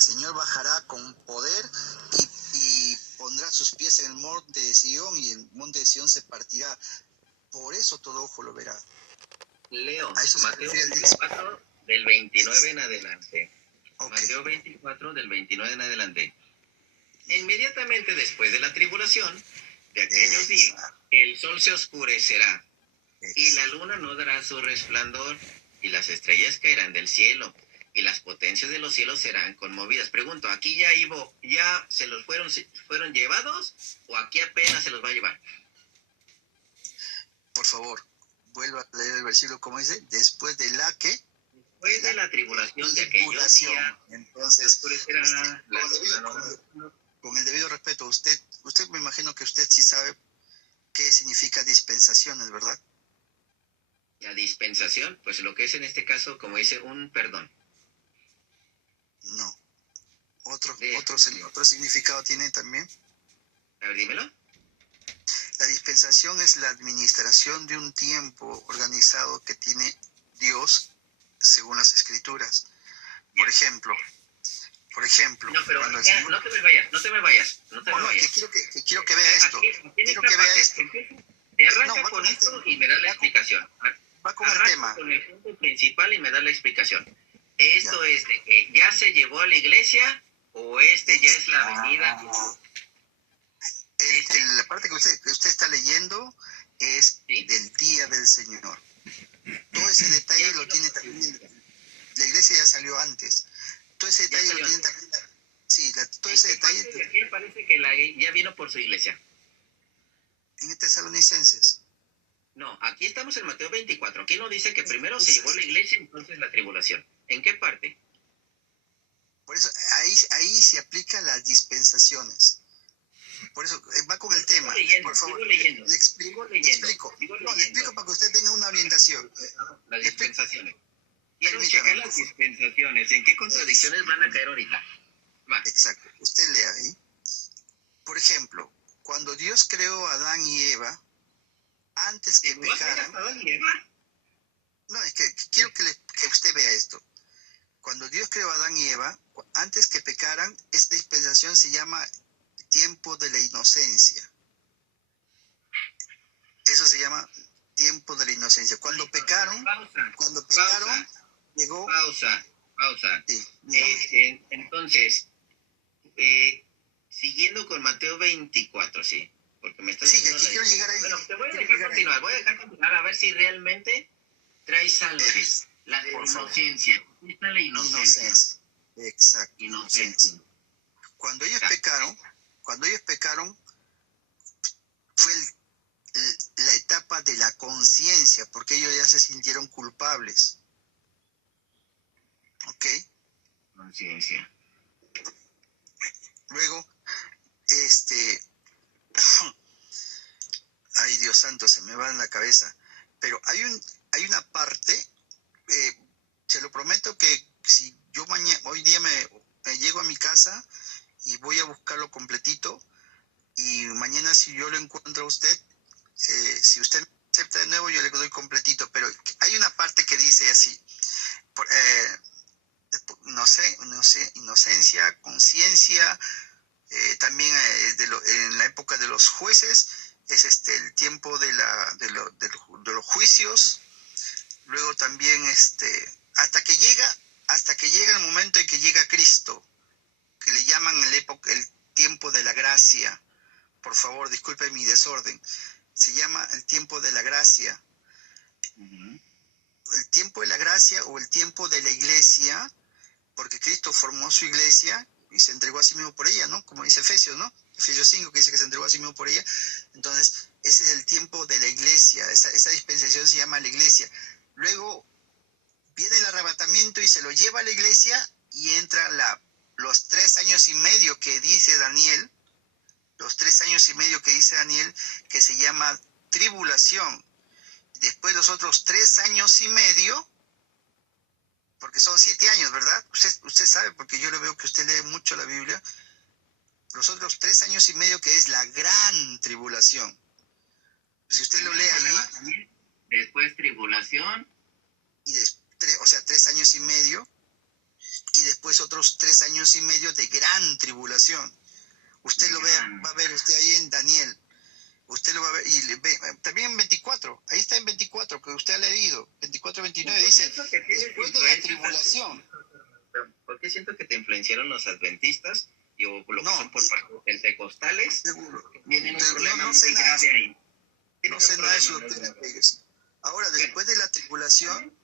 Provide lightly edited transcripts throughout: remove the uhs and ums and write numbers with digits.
el Señor bajará con poder y pondrá sus pies en el monte de Sion, y el monte de Sion se partirá. Por eso todo ojo lo verá. Leo, A eso se Mateo refiere el texto. 24 del 29 en adelante. Okay. Mateo 24 del 29 en adelante. Inmediatamente después de la tribulación de aquellos días, el sol se oscurecerá y la luna no dará su resplandor y las estrellas caerán del cielo y las potencias de los cielos serán conmovidas. Pregunto, ¿aquí ya se los fueron llevados o aquí apenas se los va a llevar? Por favor, vuelva a leer el versículo como dice, después de la que... Después de la tribulación de aquellos días, entonces, oscurecerá la luna. Con el debido respeto, usted me imagino que usted sí sabe qué significa dispensaciones, ¿verdad? La dispensación, pues lo que es en este caso, como dice, un perdón. No. ¿Otro significado tiene también? A ver, dímelo. La dispensación es la administración de un tiempo organizado que tiene Dios según las Escrituras. Por ejemplo, no, pero cuando ya, Señor... no te me vayas. Que quiero que vea esto. Quiero que vea esto. Te arranca con esto y me da la explicación. Va con el tema. Con el punto principal y me da la explicación. Esto es de que ya se llevó a la iglesia o ya es la venida. La parte que usted está leyendo es del día del Señor. Todo ese detalle lo tiene también. La iglesia ya salió antes. Todo ese detalle lo tiene también. Sí, todo ese detalle. Aquí parece que ya vino por su iglesia. En Tesalonicenses. No, aquí estamos en Mateo 24. Aquí no dice que primero se llevó la iglesia y entonces la tribulación. ¿En qué parte? Por eso, ahí se aplican las dispensaciones. Por eso, va con el tema. Por favor, le explico. Le explico para que usted tenga una orientación. Las dispensaciones. Quiero checar las dispensaciones. ¿En qué contradicciones van a caer ahorita? Va. Exacto. Usted lea ahí. Por ejemplo, cuando Dios creó a Adán y Eva, antes que pecaran... No, es que quiero que usted vea esto. Cuando Dios creó a Adán y Eva, antes que pecaran, esta dispensación se llama tiempo de la inocencia. Eso se llama tiempo de la inocencia. Cuando pecaron, llegó... Pausa. Sí, entonces, siguiendo con Mateo 24, ¿sí? Porque me estás diciendo... Sí, aquí quiero llegar ahí. Bueno, te voy a dejar continuar a ver si realmente traes algo. La de inocencia. Está la inocencia. Exacto. Inocencia. Cuando ellos pecaron, fue la etapa de la conciencia, porque ellos ya se sintieron culpables. ¿Ok? Conciencia. Luego, ay, Dios santo, se me va en la cabeza. Pero hay una parte, se lo prometo, que si yo hoy día me llego a mi casa y voy a buscarlo completito, y mañana si yo lo encuentro a usted, si usted me acepta de nuevo, yo le doy completito. Pero hay una parte que dice así, inocencia, conciencia, también en la época de los jueces, es el tiempo de los juicios. Luego también hasta que llega el momento en que llega Cristo, que le llaman el tiempo de la gracia. Por favor, disculpe mi desorden. Se llama el tiempo de la gracia. Uh-huh. El tiempo de la gracia o el tiempo de la iglesia, porque Cristo formó su iglesia y se entregó a sí mismo por ella, ¿no? Como dice Efesios, ¿no? Efesios 5, que dice que se entregó a sí mismo por ella. Entonces, ese es el tiempo de la iglesia. Esa dispensación se llama la iglesia. Luego viene el arrebatamiento y se lo lleva a la iglesia, y entra los 3 años y medio que dice Daniel, que se llama tribulación. Después los otros 3 años y medio, porque son 7 años, ¿verdad? Usted sabe, porque yo le veo que usted lee mucho la Biblia. Los otros 3 años y medio, que es la gran tribulación. Si usted lo lee allí... Después tribulación. Y 3 años y medio. Y después después otros 3 años y medio de gran tribulación. Usted lo va a ver usted ahí en Daniel. Usted lo va a ver, y también en 24, ahí está en 24, que usted ha leído, 24, 29, dice, después de la tribulación. ¿Por qué siento que te influenciaron los adventistas y o lo que son por parte de pentecostales? Tienen un problema muy grave ahí. No sé nada de su doctrina. Ahora, después de la tribulación,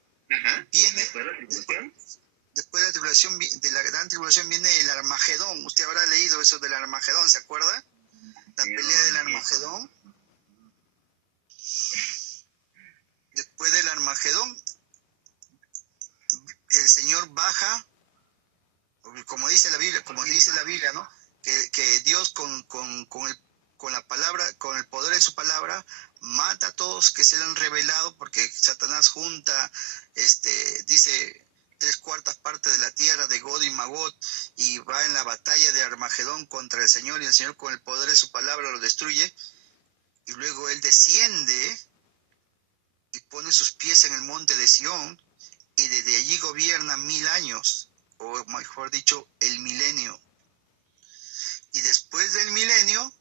viene... Después de la tribulación, de la gran tribulación, viene el Armagedón. Usted habrá leído eso del Armagedón, ¿se acuerda? La pelea del Armagedón. Después del Armagedón, el Señor baja, como dice la Biblia, ¿no? Que Dios con la palabra, con el poder de su palabra, mata a todos que se le han revelado, porque Satanás junta, dice, 3/4 partes de la tierra de Gog y Magog, y va en la batalla de Armagedón contra el Señor, y el Señor con el poder de su palabra lo destruye, y luego él desciende y pone sus pies en el monte de Sión, y desde allí gobierna 1000 años, o mejor dicho, el milenio. Y después del milenio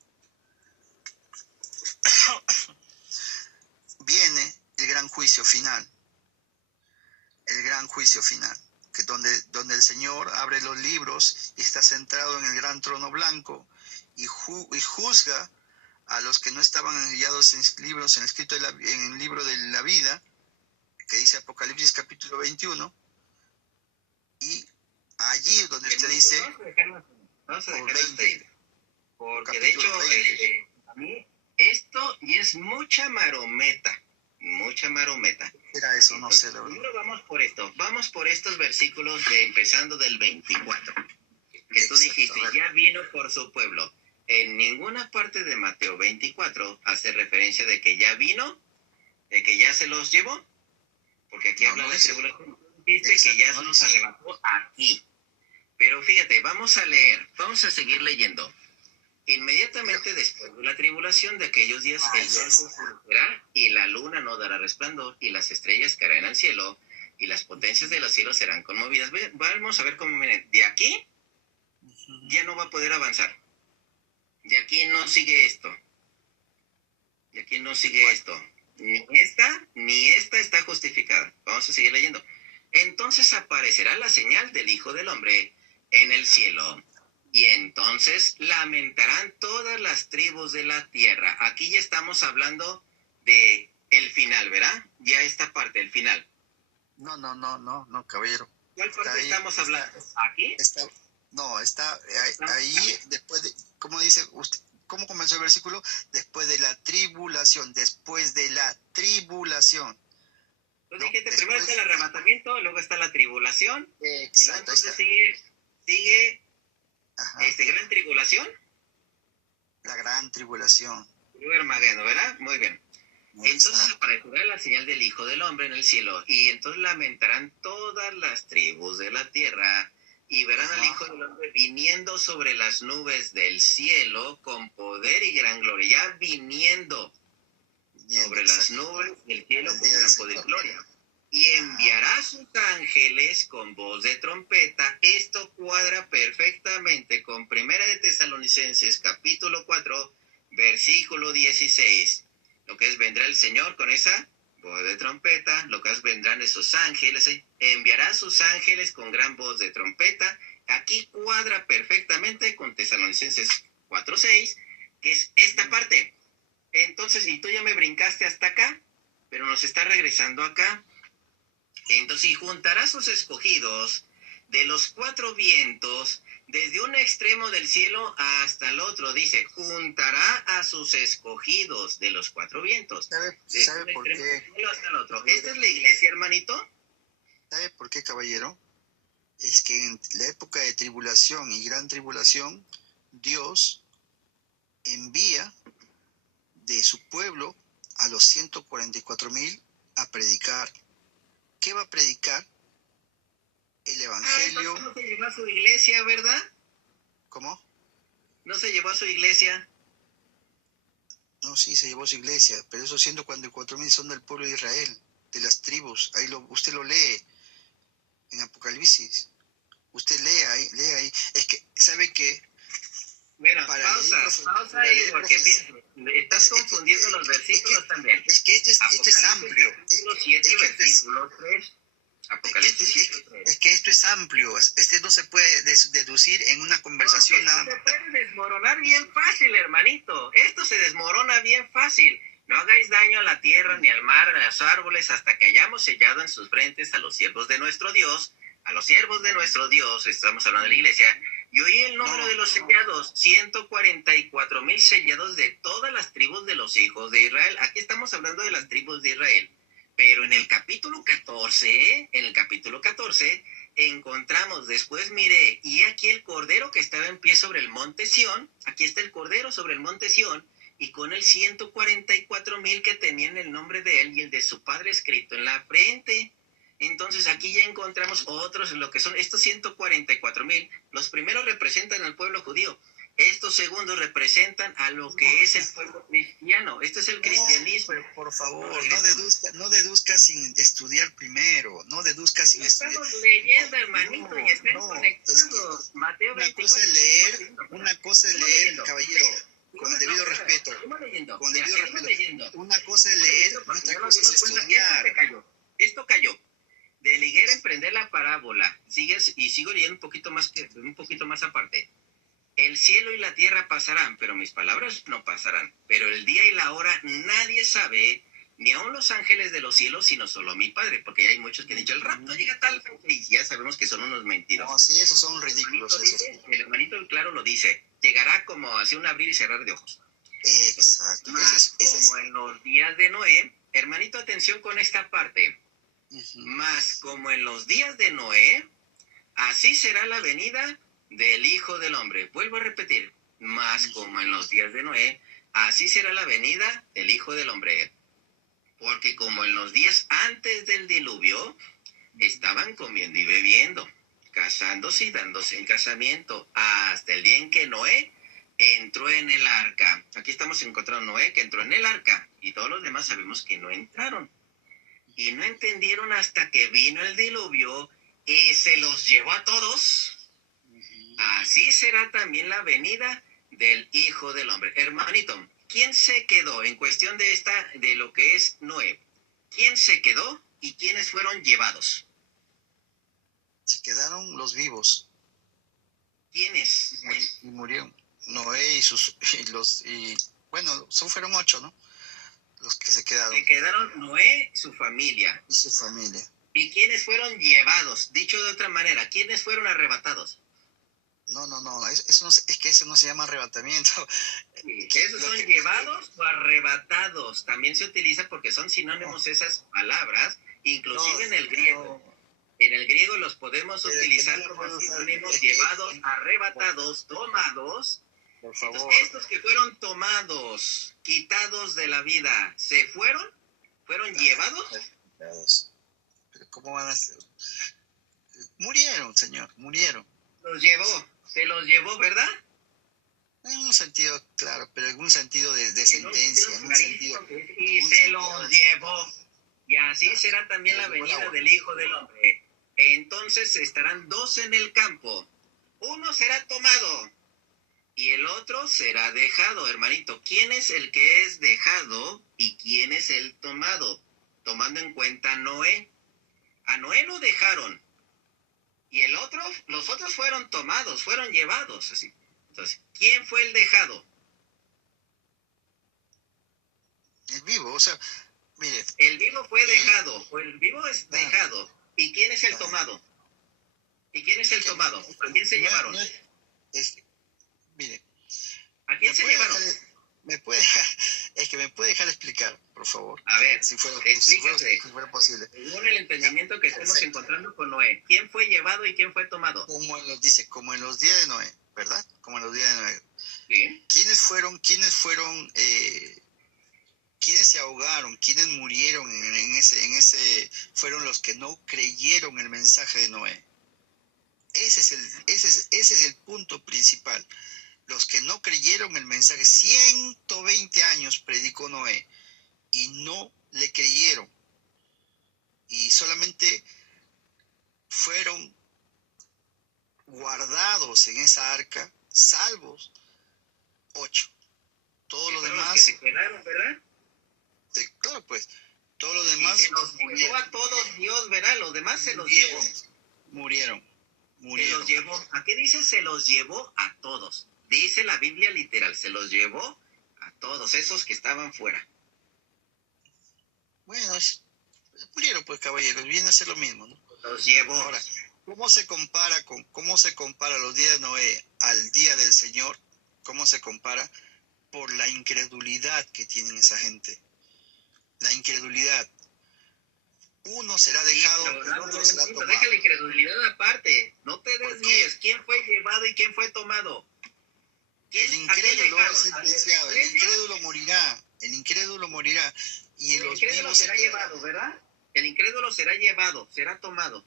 viene el gran juicio final. El gran juicio final, que donde el Señor abre los libros y está sentado en el gran trono blanco y juzga a los que no estaban hallados en libros, en el libro de la vida, que dice Apocalipsis capítulo 21, y allí es donde usted dice... Vamos a dejarlo hasta ahí, porque de hecho, a mí esto y es mucha marometa. Era eso, no sé. Primero vamos por estos versículos empezando del 24, que tú dijiste, ya vino por su pueblo. En ninguna parte de Mateo 24 hace referencia de que ya vino, de que ya se los llevó, porque aquí habla de tribulación. Dice que ya se los arrebató aquí. Pero fíjate, vamos a seguir leyendo. Inmediatamente después de la tribulación de aquellos días, el sol se oscurecerá y la luna no dará resplandor y las estrellas caerán al cielo y las potencias de los cielos serán conmovidas. Vamos a ver cómo viene. De aquí ya no va a poder avanzar. De aquí no sigue esto. Ni esta está justificada. Vamos a seguir leyendo. Entonces aparecerá la señal del Hijo del Hombre en el cielo. Y entonces lamentarán todas las tribus de la tierra. Aquí ya estamos hablando de el final, ¿verdad? Ya esta parte, el final. No, caballero. ¿Cuál parte estamos hablando? ¿Aquí? Está ahí después de, ¿cómo dice usted? ¿Cómo comenzó el versículo? Después de la tribulación. Tú dijiste, primero está el arrebatamiento, luego está la tribulación. Exacto. Y entonces sigue gran tribulación. La gran tribulación. Armagedón, ¿verdad? Muy bien. Entonces aparecerá la señal del Hijo del Hombre en el cielo, y entonces lamentarán todas las tribus de la tierra, y verán al Hijo del Hombre viniendo sobre las nubes del cielo con poder y gran gloria. Ya viniendo sobre las nubes del cielo con gran poder y gloria. Y enviará a sus ángeles con voz de trompeta. Esto cuadra perfectamente con Primera de Tesalonicenses capítulo 4, versículo 16. Lo que es, vendrá el Señor con esa voz de trompeta, lo que es, vendrán esos ángeles, enviará a sus ángeles con gran voz de trompeta. Aquí cuadra perfectamente con Tesalonicenses 4:6, que es esta parte. Entonces, y tú ya me brincaste hasta acá, pero nos está regresando acá. Entonces, y juntará a sus escogidos de los 4 vientos, desde un extremo del cielo hasta el otro. Dice, juntará a sus escogidos de los 4 vientos. ¿Sabe por qué? Del cielo hasta el otro. ¿Esta es la iglesia, hermanito? ¿Sabe por qué, caballero? Es que en la época de tribulación y gran tribulación, Dios envía de su pueblo a los 144,000 a predicar. ¿Qué va a predicar? El evangelio. No se llevó a su iglesia, ¿verdad? ¿Cómo? No se llevó a su iglesia. No, sí, se llevó a su iglesia, pero esos 144,000 son del pueblo de Israel, de las tribus. Ahí usted lo lee en Apocalipsis. Usted lea lea ahí. Es que, ¿sabe qué? Bueno, pausa ahí porque estás confundiendo los versículos también. Es que esto es amplio. Capítulo 7, versículo 3. Apocalipsis 7:3. Es que esto es amplio. Este no se puede deducir en una conversación nada más. Se puede desmoronar bien fácil, hermanito. Esto se desmorona bien fácil. No hagáis daño a la tierra, ni al mar, ni a los árboles, hasta que hayamos sellado en sus frentes a los siervos de nuestro Dios. A los siervos de nuestro Dios, estamos hablando de la iglesia. Y oí el número de los sellados, 144,000 sellados de todas las tribus de los hijos de Israel. Aquí estamos hablando de las tribus de Israel. Pero en el capítulo 14, encontramos, después miré, y aquí el cordero que estaba en pie sobre el monte Sión. Aquí está el cordero sobre el monte Sión, y con el 144,000 que tenían el nombre de él y el de su padre escrito en la frente. Entonces aquí ya encontramos otros, lo que son estos 144,000. Los primeros representan al pueblo judío. Estos segundos representan a lo que es el pueblo cristiano. Este es el cristianismo. Pero por favor, no deduzca sin estudiar primero. No deduzca sin estudiar. Estamos leyendo, hermanito, y están conectados. Mateo 24. Una cosa es leer, caballero, con el debido respeto. Con el debido respeto. Una cosa es leer, otra cosa es estudiar. Esto cayó. De la higuera emprender la parábola. Sigo leyendo un poquito más aparte. El cielo y la tierra pasarán, pero mis palabras no pasarán. Pero el día y la hora nadie sabe, ni aun los ángeles de los cielos, sino solo mi Padre. Porque ya hay muchos que han dicho, el rapto llega tal fecha, y ya sabemos que son unos mentirosos. No, sí, esos son ridículos. El hermanito claro lo dice. Llegará como así un abrir y cerrar de ojos. Exacto. Como en los días de Noé. Hermanito, atención con esta parte. Mas como en los días de Noé, así será la venida del Hijo del Hombre. Vuelvo a repetir, mas como en los días de Noé, así será la venida del Hijo del Hombre. Porque como en los días antes del diluvio, estaban comiendo y bebiendo, casándose y dándose en casamiento, hasta el día en que Noé entró en el arca. Aquí estamos encontrando Noé que entró en el arca, y todos los demás sabemos que no entraron. Y no entendieron hasta que vino el diluvio y se los llevó a todos. Así será también la venida del Hijo del Hombre. Hermanito, ¿quién se quedó en cuestión de lo que es Noé? ¿Quién se quedó y quiénes fueron llevados? Se quedaron los vivos. ¿Quiénes? Y murieron. Noé bueno, fueron 8, ¿no? Los que se quedaron. Se quedaron Noé, su familia. Y su familia. ¿Y quiénes fueron llevados? Dicho de otra manera, ¿quiénes fueron arrebatados? No, es que eso no se llama arrebatamiento. Sí, esos son llevados o arrebatados. También se utiliza porque son sinónimos esas palabras, inclusive en el griego. En el griego los podemos utilizar como sinónimos llevados, arrebatados, tomados. Por favor. Entonces, estos que fueron tomados, quitados de la vida, ¿se fueron? ¿Fueron llevados? ¿Pero cómo van a ser? Murieron, señor, murieron. Se los llevó, ¿verdad? En un sentido, claro, pero en un sentido de sentencia. Y se los llevó. Y así será también la venida del Hijo del Hombre. Entonces estarán 2 en el campo. Uno será tomado y el otro será dejado, hermanito. ¿Quién es el que es dejado y quién es el tomado? Tomando en cuenta a Noé. A Noé lo dejaron. Y los otros fueron tomados, fueron llevados. Así. Entonces, ¿quién fue el dejado? El vivo, o sea, mire. El vivo fue dejado, o el vivo es dejado. ¿Y quién es el tomado? ¿Y quién es el tomado? ¿A quién se llevaron? Mire. ¿A quién se llevaron? ¿Me puede dejar explicar, por favor? A ver, si fuera posible. Según el entendimiento que estamos encontrando con Noé, ¿quién fue llevado y quién fue tomado? Como en los días de Noé, ¿verdad? Como en los días de Noé. ¿Sí? ¿Quiénes se ahogaron? ¿Quiénes murieron en ese? Fueron los que no creyeron el mensaje de Noé. Ese es el punto principal. Los que no creyeron el mensaje. 120 años predicó Noé y no le creyeron. Y solamente fueron guardados salvos en esa arca, salvos 8. Todo lo demás... que se quedaron, ¿verdad? Claro, pues, todo lo demás... Y se los llevó a todos Dios, ¿verdad? Los demás se los llevó. Murieron. Se los llevó. ¿A qué dice? Se los llevó a todos. Dice la Biblia literal, se los llevó a todos esos que estaban fuera. Bueno, murieron pues, caballeros, viene a ser lo mismo, ¿no? Los llevó. Ahora, cómo se compara los días de Noé al día del Señor? ¿Cómo se compara? Por la incredulidad que tienen esa gente. La incredulidad. Uno será dejado, el otro será tomado. Deja la incredulidad aparte. No te desvíes. ¿Quién fue llevado y quién fue tomado? El incrédulo es sentenciado. El incrédulo morirá. El incrédulo morirá. Y el los incrédulo vivos será llevado, ¿verdad? El incrédulo será llevado, será tomado.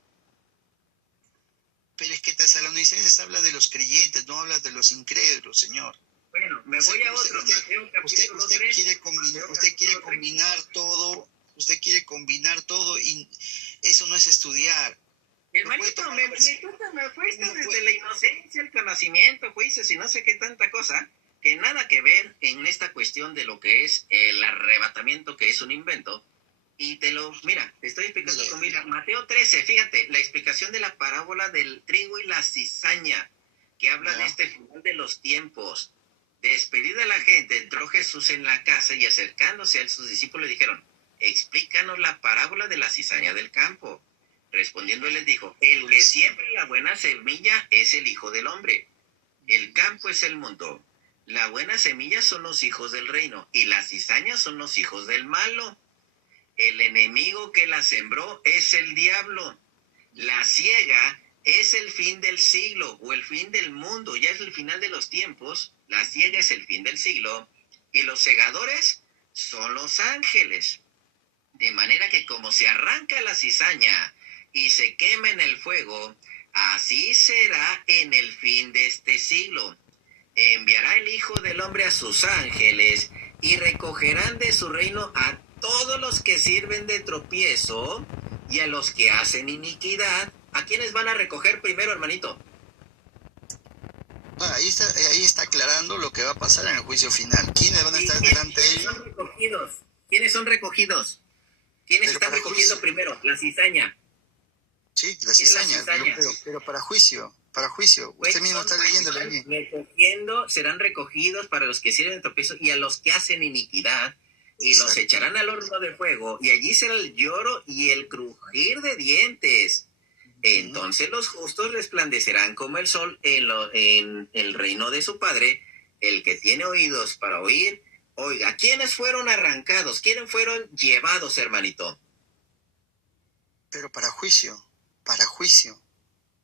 Pero es que Tesalonicenses habla de los creyentes, no habla de los incrédulos, Señor. Bueno, me voy a otro. Usted quiere combinar todo. Usted quiere combinar todo y eso no es estudiar. Hermanito, me fuiste desde la inocencia, el conocimiento, juicios y no sé qué tanta cosa, que nada que ver en esta cuestión de lo que es el arrebatamiento, que es un invento. Y te estoy explicando con Mateo 13, fíjate, la explicación de la parábola del trigo y la cizaña, que habla de este final de los tiempos. Despedida la gente, entró Jesús en la casa y acercándose a sus discípulos le dijeron: explícanos la parábola de la cizaña del campo. Respondiendo les dijo: el que siembra la buena semilla es el Hijo del Hombre. El campo es el mundo. La buena semilla son los hijos del reino y las cizañas son los hijos del malo. El enemigo que la sembró es el diablo. La siega es el fin del siglo o el fin del mundo. Ya es el final de los tiempos. La siega es el fin del siglo. Y los segadores son los ángeles. De manera que como se arranca la cizaña y se quema en el fuego, así será en el fin de este siglo. Enviará el Hijo del Hombre a sus ángeles y recogerán de su reino a todos los que sirven de tropiezo y a los que hacen iniquidad. ¿A quiénes van a recoger primero, hermanito? Ahí está aclarando lo que va a pasar en el juicio final. ¿Quiénes van a estar delante de ellos? ¿Quiénes son recogidos? ¿Quiénes están recogiendo juicio primero? La cizaña. Sí, la cizaña. Pero para juicio. Usted mismo está leyéndolo allí. Serán recogidos para los que sirven de tropiezo y a los que hacen iniquidad. Y los echarán al horno de fuego. Y allí será el lloro y el crujir de dientes. Entonces los justos resplandecerán como el sol en el reino de su Padre. El que tiene oídos para oír, oiga. ¿Quiénes fueron arrancados? ¿Quiénes fueron llevados, hermanito? Pero para juicio.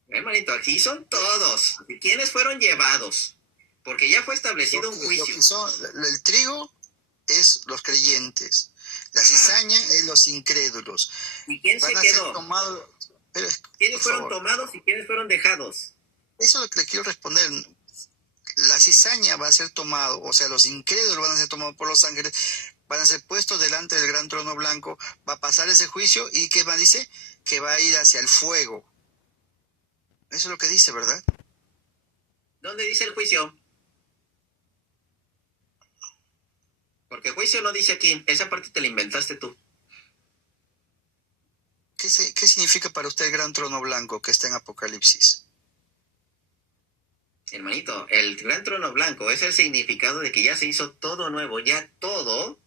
Hermanito, aquí son todos. ¿Quiénes fueron llevados? Porque ya fue establecido un juicio. El trigo es los creyentes. La cizaña es los incrédulos. ¿Y quién se quedó? ¿Quiénes fueron tomados y quiénes fueron dejados? Eso es lo que le quiero responder. La cizaña va a ser tomado, o sea, los incrédulos van a ser tomados por los ángeles, van a ser puestos delante del gran trono blanco, va a pasar ese juicio y ¿qué va? Dice que va a ir hacia el fuego. Eso es lo que dice, ¿verdad? ¿Dónde dice el juicio? Porque juicio no dice aquí, esa parte te la inventaste tú. ¿Qué significa para usted el gran trono blanco que está en Apocalipsis? Hermanito, el gran trono blanco es el significado de que ya se hizo todo nuevo, ya todo.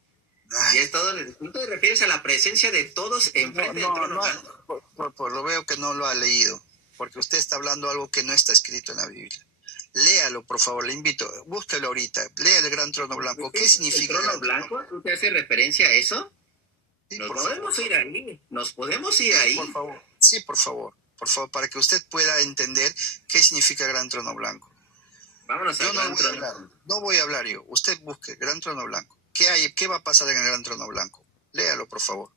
Ya es todo. ¿No te refieres a la presencia de todos enfrente del trono blanco? Por lo veo que no lo ha leído, porque usted está hablando algo que no está escrito en la Biblia. Léalo, por favor, le invito, búsquelo ahorita, lea el gran trono blanco. ¿Qué significa el trono blanco? ¿Tú te haces referencia a eso? Sí, Nos podemos ir ahí. Por favor. Sí, por favor, para que usted pueda entender qué significa gran trono blanco. Vámonos al gran trono. No voy a hablar yo, usted busque gran trono blanco. ¿Qué va a pasar en el gran trono blanco? Léalo, por favor.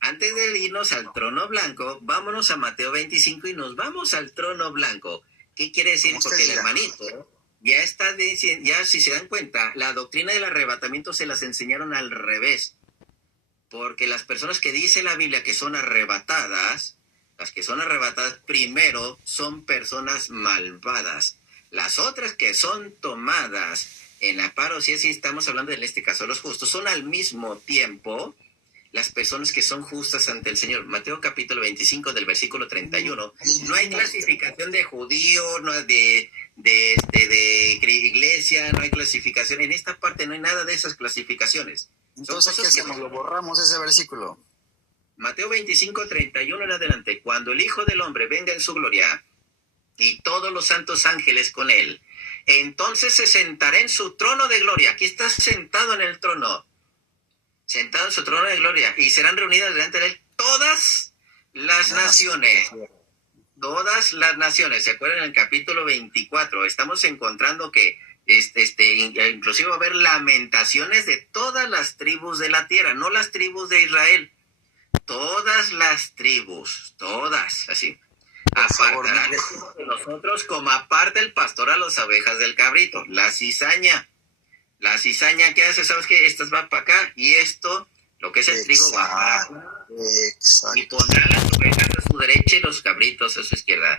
Antes de irnos al trono blanco, vámonos a Mateo 25 y nos vamos al trono blanco. ¿Qué quiere decir? Porque el hermanito ya está diciendo, ya si se dan cuenta, la doctrina del arrebatamiento se las enseñaron al revés. Porque las personas que dice la Biblia que son arrebatadas, Las que son arrebatadas primero son personas malvadas. Las otras que son tomadas en la parucía, si estamos hablando en este caso los justos, son al mismo tiempo las personas que son justas ante el Señor. Mateo capítulo 25 del versículo 31. No hay clasificación de judío, no de iglesia, no hay clasificación. En esta parte no hay nada de esas clasificaciones. Entonces, ¿qué hacemos? ¿Lo borramos ese versículo? Mateo 25, 31 en adelante. Cuando el Hijo del Hombre venga en su gloria y todos los santos ángeles con él, entonces se sentará en su trono de gloria. Aquí está sentado en el trono. Sentado en su trono de gloria, y serán reunidas delante de él todas las naciones. Todas las naciones. ¿Se acuerdan en el capítulo 24? Estamos encontrando que inclusive va a haber lamentaciones de todas las tribus de la tierra, no las tribus de Israel. Todas las tribus, todas, así. Apartarán de nosotros como aparta el pastor a las ovejas del cabrito. La cizaña. La cizaña, ¿qué hace? ¿Sabes qué? Estas va para acá y esto, lo que es el trigo, va para acá. Y pondrá las ovejas a su derecha y los cabritos a su izquierda.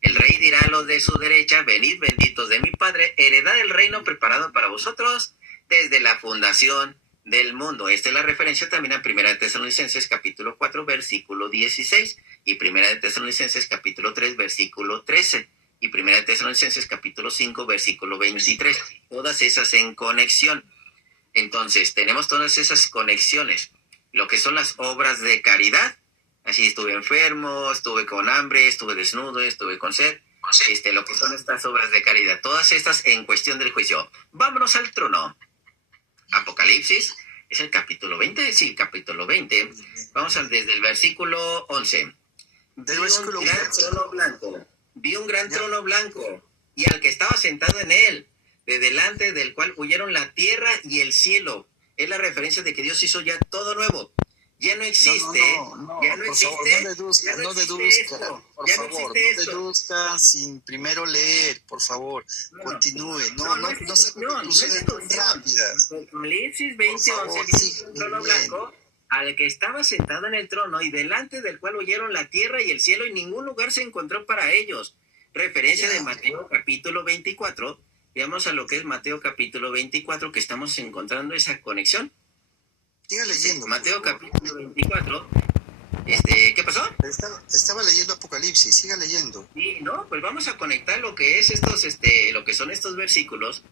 El rey dirá a los de su derecha: venid benditos de mi Padre, heredad el reino preparado para vosotros desde la fundación del mundo. Esta es la referencia también a 1 de Tesalonicenses capítulo 4 versículo 16 y 1 de Tesalonicenses capítulo 3 versículo 13. Y 1 de Tesalonicenses capítulo 5 versículo 23. Todas esas en conexión. Entonces, tenemos todas esas conexiones. Lo que son las obras de caridad. Así, estuve enfermo, estuve con hambre, estuve desnudo, estuve con sed. Lo que son estas obras de caridad. Todas estas en cuestión del juicio. Vámonos al trono. Apocalipsis. ¿Es el capítulo 20? Sí, capítulo 20. Vamos desde el versículo 11. Del versículo 1. Trono blanco. Vi un gran trono blanco y al que estaba sentado en él, de delante del cual huyeron la tierra y el cielo. Es la referencia de que Dios hizo ya todo nuevo. Ya no existe. Ya no existe. No deduzca, por favor, no deduzca sin primero leer, por favor. Continúe. No se conclusiones tan rápidas. Apocalipsis 20, 11, un trono blanco, al que estaba sentado en el trono y delante del cual huyeron la tierra y el cielo y ningún lugar se encontró para ellos. Referencia de Mateo capítulo 24. Veamos a lo que es Mateo capítulo 24, que estamos encontrando esa conexión. Siga leyendo. Mateo capítulo 24. ¿Qué pasó? Estaba leyendo Apocalipsis, siga leyendo. Sí, no, pues vamos a conectar lo que es lo que son estos versículos,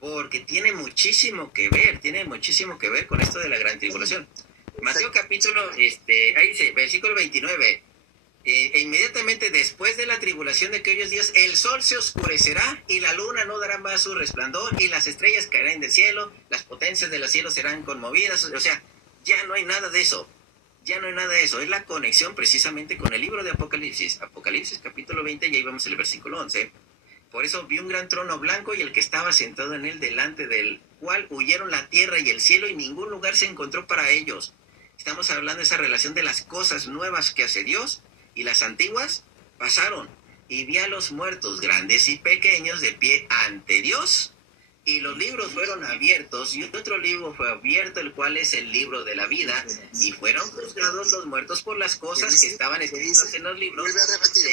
porque tiene muchísimo que ver con esto de la gran tribulación. Mateo capítulo, ahí dice, versículo 29, e inmediatamente después de la tribulación de aquellos días, el sol se oscurecerá y la luna no dará más su resplandor y las estrellas caerán del cielo, las potencias de los cielos serán conmovidas. O sea, ya no hay nada de eso, es la conexión precisamente con el libro de Apocalipsis, capítulo 20, y ahí vamos al versículo 11. Por eso vi un gran trono blanco y el que estaba sentado en él, delante del cual huyeron la tierra y el cielo y ningún lugar se encontró para ellos. Estamos hablando de esa relación de las cosas nuevas que hace Dios y las antiguas pasaron. Y vi a los muertos, grandes y pequeños, de pie ante Dios. Y los libros fueron abiertos, y otro libro fue abierto, el cual es el libro de la vida. Y fueron juzgados los muertos por las cosas que estaban escritas en los libros. Vuelve a repetir.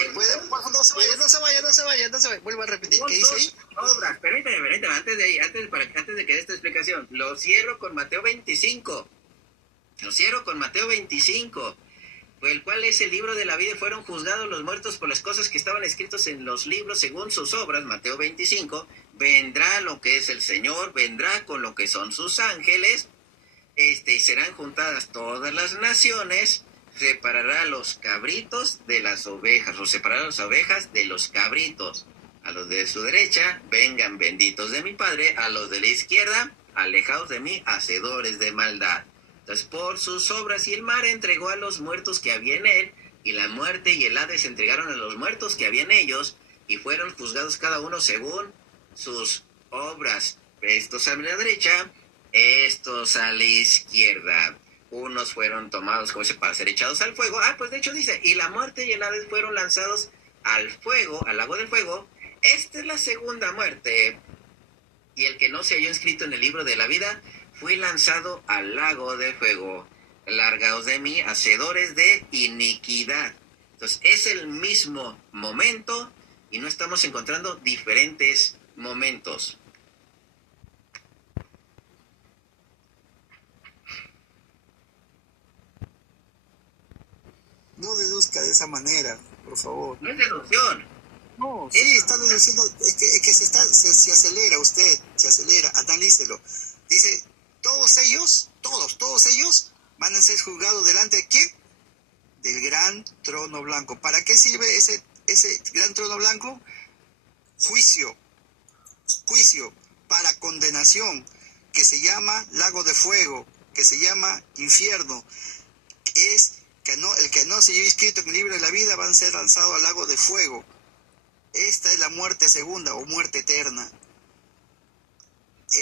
No se vaya. Vuelve a repetir. ¿Qué dice ahí? Obras. Permítame, antes de que dé esta explicación. Lo cierro con Mateo 25. El cual es el libro de la vida, fueron juzgados los muertos por las cosas que estaban escritos en los libros según sus obras. Mateo 25, vendrá lo que es el Señor, vendrá con lo que son sus ángeles, y serán juntadas todas las naciones, separará a los cabritos de las ovejas, o separará a las ovejas de los cabritos. A los de su derecha, vengan benditos de mi Padre, a los de la izquierda, alejados de mí, hacedores de maldad. Entonces, por sus obras, y el mar entregó a los muertos que había en él, y la muerte y el Hades entregaron a los muertos que había en ellos, y fueron juzgados cada uno según sus obras. Estos a la derecha, estos a la izquierda. Unos fueron tomados como para ser echados al fuego. Pues de hecho dice, y la muerte y el Hades fueron lanzados al fuego, al lago del fuego. Esta es la segunda muerte. Y el que no se halló inscrito en el libro de la vida fue lanzado al lago de fuego. Largaos de mí, hacedores de iniquidad. Entonces, es el mismo momento y no estamos encontrando diferentes momentos. No deduzca de esa manera, por favor. No es deducción. No, sí, está deduciendo, es que se acelera usted, se acelera, analícelo. Dice, todos ellos van a ser juzgados delante de ¿quién? Del gran trono blanco. ¿Para qué sirve ese gran trono blanco? Juicio, para condenación, que se llama lago de fuego, que se llama infierno. Es que el que no se haya inscrito en el libro de la vida van a ser lanzados al lago de fuego. Esta es la muerte segunda o muerte eterna.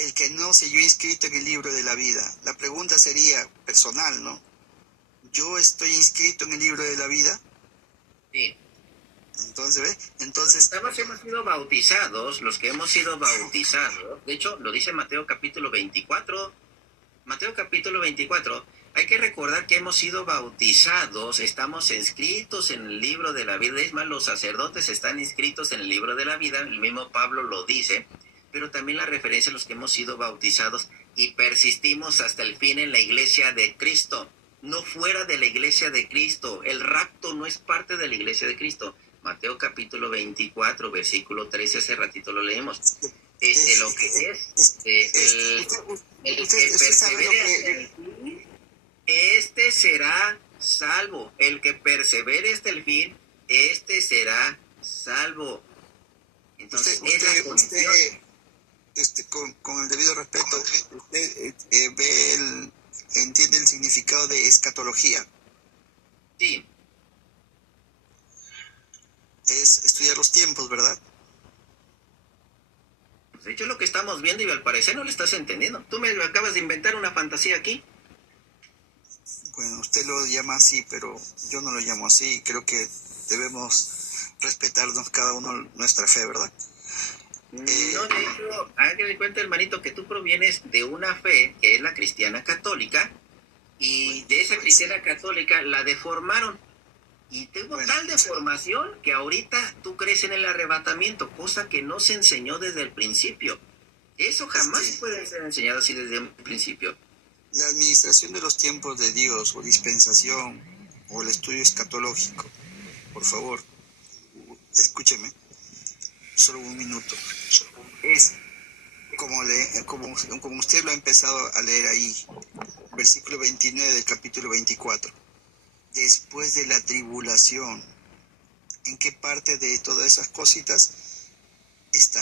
El que no se haya inscrito en el libro de la vida. La pregunta sería personal, ¿no? ¿Yo estoy inscrito en el libro de la vida? Sí. Entonces, ¿ves? Entonces... Hemos sido bautizados, los que hemos sido bautizados. De hecho, lo dice Mateo capítulo 24. Mateo capítulo 24. Hay que recordar que hemos sido bautizados, estamos inscritos en el libro de la vida. Es más, los sacerdotes están inscritos en el libro de la vida, el mismo Pablo lo dice, pero también la referencia a los que hemos sido bautizados y persistimos hasta el fin en la iglesia de Cristo, no fuera de la iglesia de Cristo. El rapto no es parte de la iglesia de Cristo. Mateo capítulo 24, versículo 13, hace ratito lo leemos. Lo que es el que persevere hasta el fin, este será salvo. El que persevere hasta el fin, este será salvo. Entonces, con el debido respeto, usted entiende el significado de escatología. Sí. Es estudiar los tiempos, ¿verdad? De hecho, lo que estamos viendo y al parecer no lo estás entendiendo. Tú me acabas de inventar una fantasía aquí. Bueno, usted lo llama así, pero yo no lo llamo así. Creo que debemos respetarnos cada uno nuestra fe, ¿verdad? No, de hecho, hágame de cuenta, hermanito, que tú provienes de una fe que es la cristiana católica, y de esa cristiana católica la deformaron. Y tengo tal deformación que ahorita tú crees en el arrebatamiento, cosa que no se enseñó desde el principio. Eso jamás puede ser enseñado así desde el principio. La administración de los tiempos de Dios, o dispensación, o el estudio escatológico, por favor, escúcheme, solo un minuto. Es como usted lo ha empezado a leer ahí, versículo 29 del capítulo 24. Después de la tribulación, ¿en qué parte de todas esas cositas está?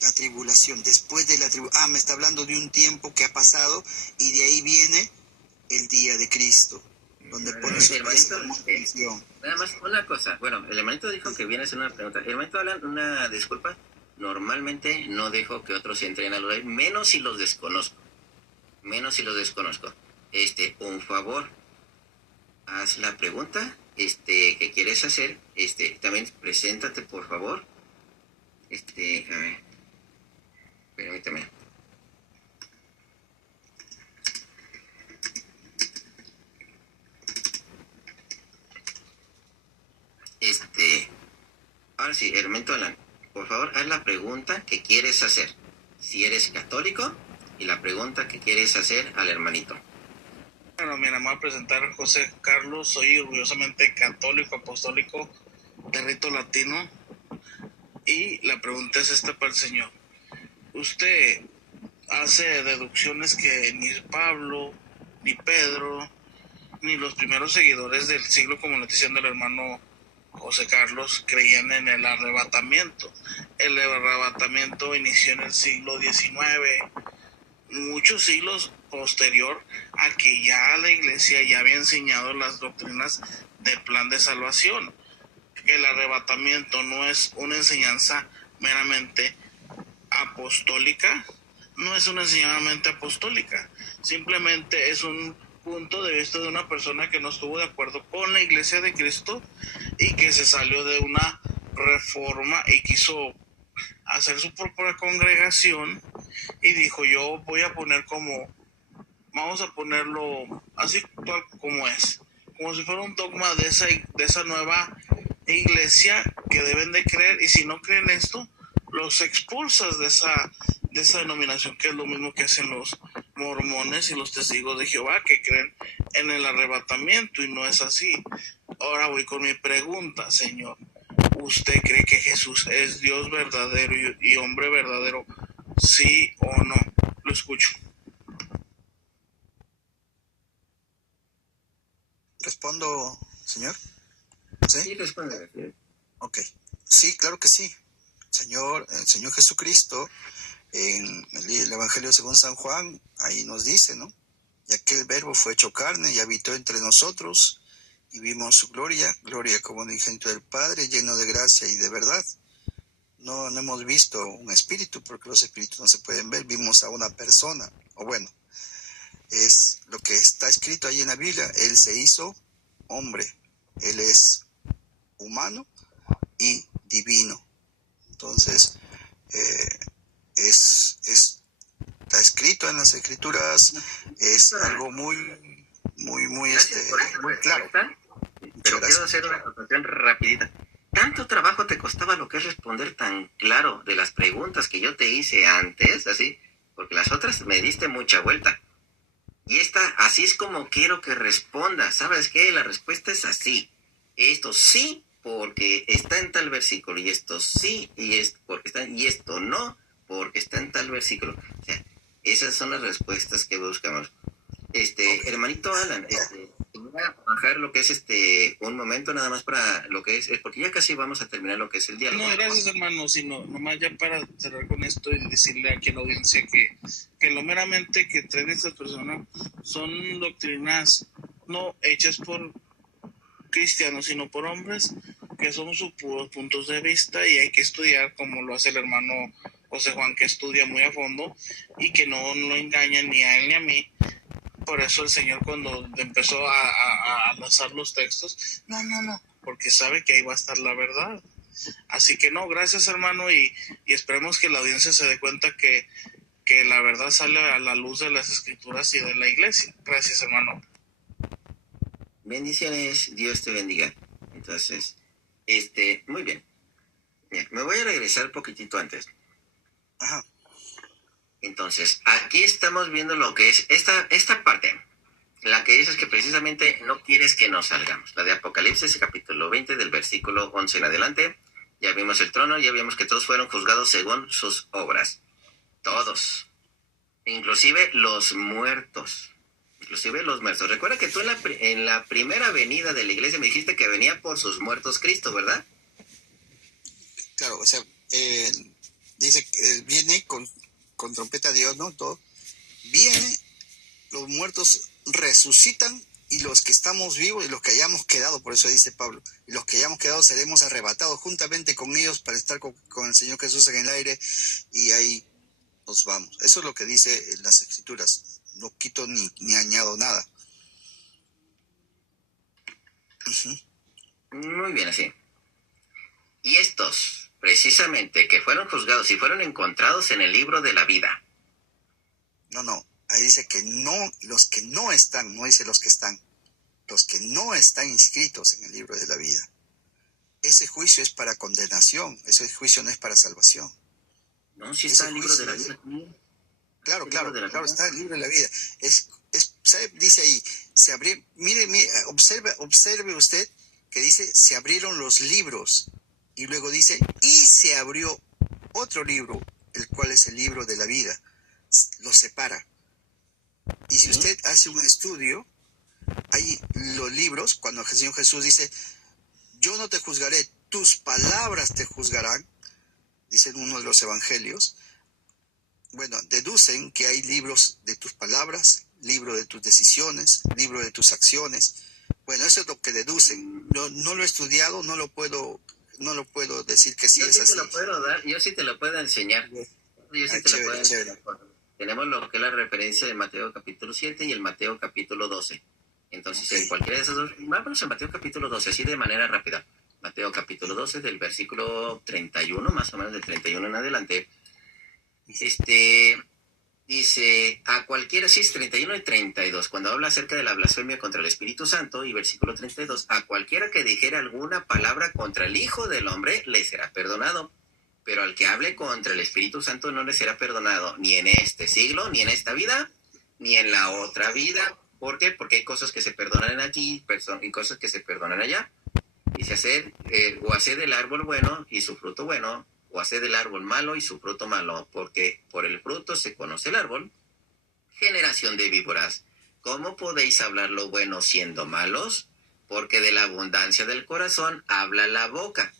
La tribulación, después de la tribulación. Me está hablando de un tiempo que ha pasado y de ahí viene el día de Cristo, donde pone su atención. Nada más una cosa. Bueno, el hermanito dijo que viene a hacer una pregunta. El hermanito habla una disculpa. Normalmente no dejo que otros entren a lo de menos si los desconozco. Un favor. Haz la pregunta que quieres hacer. También preséntate, por favor. A ver. Permítame. Ahora sí, hermanito Alan, por favor, haz la pregunta que quieres hacer. Si eres católico, y la pregunta que quieres hacer al hermanito. Bueno, mira, me voy a presentar José Carlos, soy orgullosamente católico, apostólico, de rito latino, y la pregunta es esta para el Señor. Usted hace deducciones que ni Pablo, ni Pedro, ni los primeros seguidores del siglo, como le diciendo el hermano José Carlos, creían en el arrebatamiento. El arrebatamiento inició en el siglo XIX, muchos siglos posterior a que ya la iglesia ya había enseñado las doctrinas del plan de salvación, que el arrebatamiento no es una enseñanza meramente apostólica, simplemente es un punto de vista de una persona que no estuvo de acuerdo con la iglesia de Cristo y que se salió de una reforma y quiso hacer su propia congregación y dijo, yo voy a poner vamos a ponerlo así tal como es, como si fuera un dogma de esa nueva iglesia que deben de creer, y si no creen esto, los expulsas de esa denominación, que es lo mismo que hacen los mormones y los testigos de Jehová, que creen en el arrebatamiento, y no es así. Ahora voy con mi pregunta, Señor. ¿Usted cree que Jesús es Dios verdadero y hombre verdadero? ¿Sí o no? Lo escucho. ¿Respondo, señor? Sí, ¿Sí? responde. Ok. Sí, claro que sí. El Señor Jesucristo, en el Evangelio según San Juan, ahí nos dice, ¿no? Y aquel verbo fue hecho carne y habitó entre nosotros, y vimos su gloria, gloria como unigénito del Padre, lleno de gracia y de verdad. No hemos visto un espíritu, porque los espíritus no se pueden ver, vimos a una persona, o bueno, es lo que está escrito ahí en la Biblia. Él se hizo hombre, él es humano y divino. Entonces, está escrito en las Escrituras, es algo muy claro. Pero quiero hacer una anotación rapidita. ¿Tanto trabajo te costaba lo que es responder tan claro de las preguntas que yo te hice antes, así? Porque las otras me diste mucha vuelta. Y esta, así es como quiero que respondas. ¿Sabes qué? La respuesta es así. Esto sí, porque está en tal versículo. Y esto sí, y es porque está, y esto no, porque está en tal versículo. O sea, esas son las respuestas que buscamos. Hermanito Alan, voy a bajar lo que es un momento nada más para lo que es, porque ya casi vamos a terminar lo que es el diálogo. No, gracias, hermano, sino nomás ya para cerrar con esto y decirle aquí a la audiencia que lo meramente que traen estas personas son doctrinas no hechas por cristianos, sino por hombres que son sus puros puntos de vista, y hay que estudiar como lo hace el hermano José Juan, que estudia muy a fondo y que no lo engaña ni a él ni a mí. Por eso el Señor, cuando empezó a lanzar los textos, no, porque sabe que ahí va a estar la verdad. Así que no, gracias, hermano, y esperemos que la audiencia se dé cuenta que la verdad sale a la luz de las Escrituras y de la iglesia. Gracias, hermano. Bendiciones, Dios te bendiga. Entonces, muy bien. Mira, me voy a regresar un poquitito antes. Ajá. Entonces, aquí estamos viendo lo que es esta parte, la que dices que precisamente no quieres que nos salgamos, la de Apocalipsis, capítulo 20, del versículo 11 en adelante. Ya vimos el trono, ya vimos que todos fueron juzgados según sus obras. Todos. Inclusive los muertos. Recuerda que tú en la primera venida de la iglesia me dijiste que venía por sus muertos Cristo, ¿verdad? Claro, o sea, dice que viene con trompeta de Dios, ¿no? Todo. Viene, los muertos resucitan, y los que estamos vivos y los que hayamos quedado, por eso dice Pablo, y los que hayamos quedado seremos arrebatados juntamente con ellos para estar con el Señor Jesús en el aire, y ahí nos vamos. Eso es lo que dice en las Escrituras. No quito ni añado nada. Uh-huh. Muy bien, así. Y estos, precisamente, que fueron juzgados y fueron encontrados en el libro de la vida. No. Ahí dice que no, los que no están, no dice los que están. Los que no están inscritos en el libro de la vida. Ese juicio es para condenación, ese juicio no es para salvación. No, si está el libro de la vida. Claro, está el libro de la vida. Dice ahí, mire, observe usted que dice, se abrieron los libros, y luego dice, y se abrió otro libro, el cual es el libro de la vida. Los separa. Y si usted hace un estudio, hay los libros, cuando el Señor Jesús dice, yo no te juzgaré, tus palabras te juzgarán, dice en uno de los evangelios. Bueno, deducen que hay libros de tus palabras, libro de tus decisiones, libro de tus acciones. Bueno, eso es lo que deducen. No lo he estudiado, no lo puedo decir que sí es así. Yo sí te lo puedo enseñar. Enseñar. Tenemos lo que es la referencia de Mateo capítulo 7 y el Mateo capítulo 12. Entonces, okay, en cualquiera de esos dos, vámonos a Mateo capítulo 12, así de manera rápida. Mateo capítulo 12, del versículo 31, más o menos del 31 en adelante. Dice, a cualquiera, sí es 31 y 32, cuando habla acerca de la blasfemia contra el Espíritu Santo, y versículo 32, a cualquiera que dijera alguna palabra contra el Hijo del Hombre, le será perdonado. Pero al que hable contra el Espíritu Santo no le será perdonado, ni en este siglo, ni en esta vida, ni en la otra vida. ¿Por qué? Porque hay cosas que se perdonan aquí y cosas que se perdonan allá. Dice, o haced el árbol bueno y su fruto bueno, o haced el árbol malo y su fruto malo, porque por el fruto se conoce el árbol. Generación de víboras, ¿cómo podéis hablar lo bueno siendo malos? Porque de la abundancia del corazón habla la boca.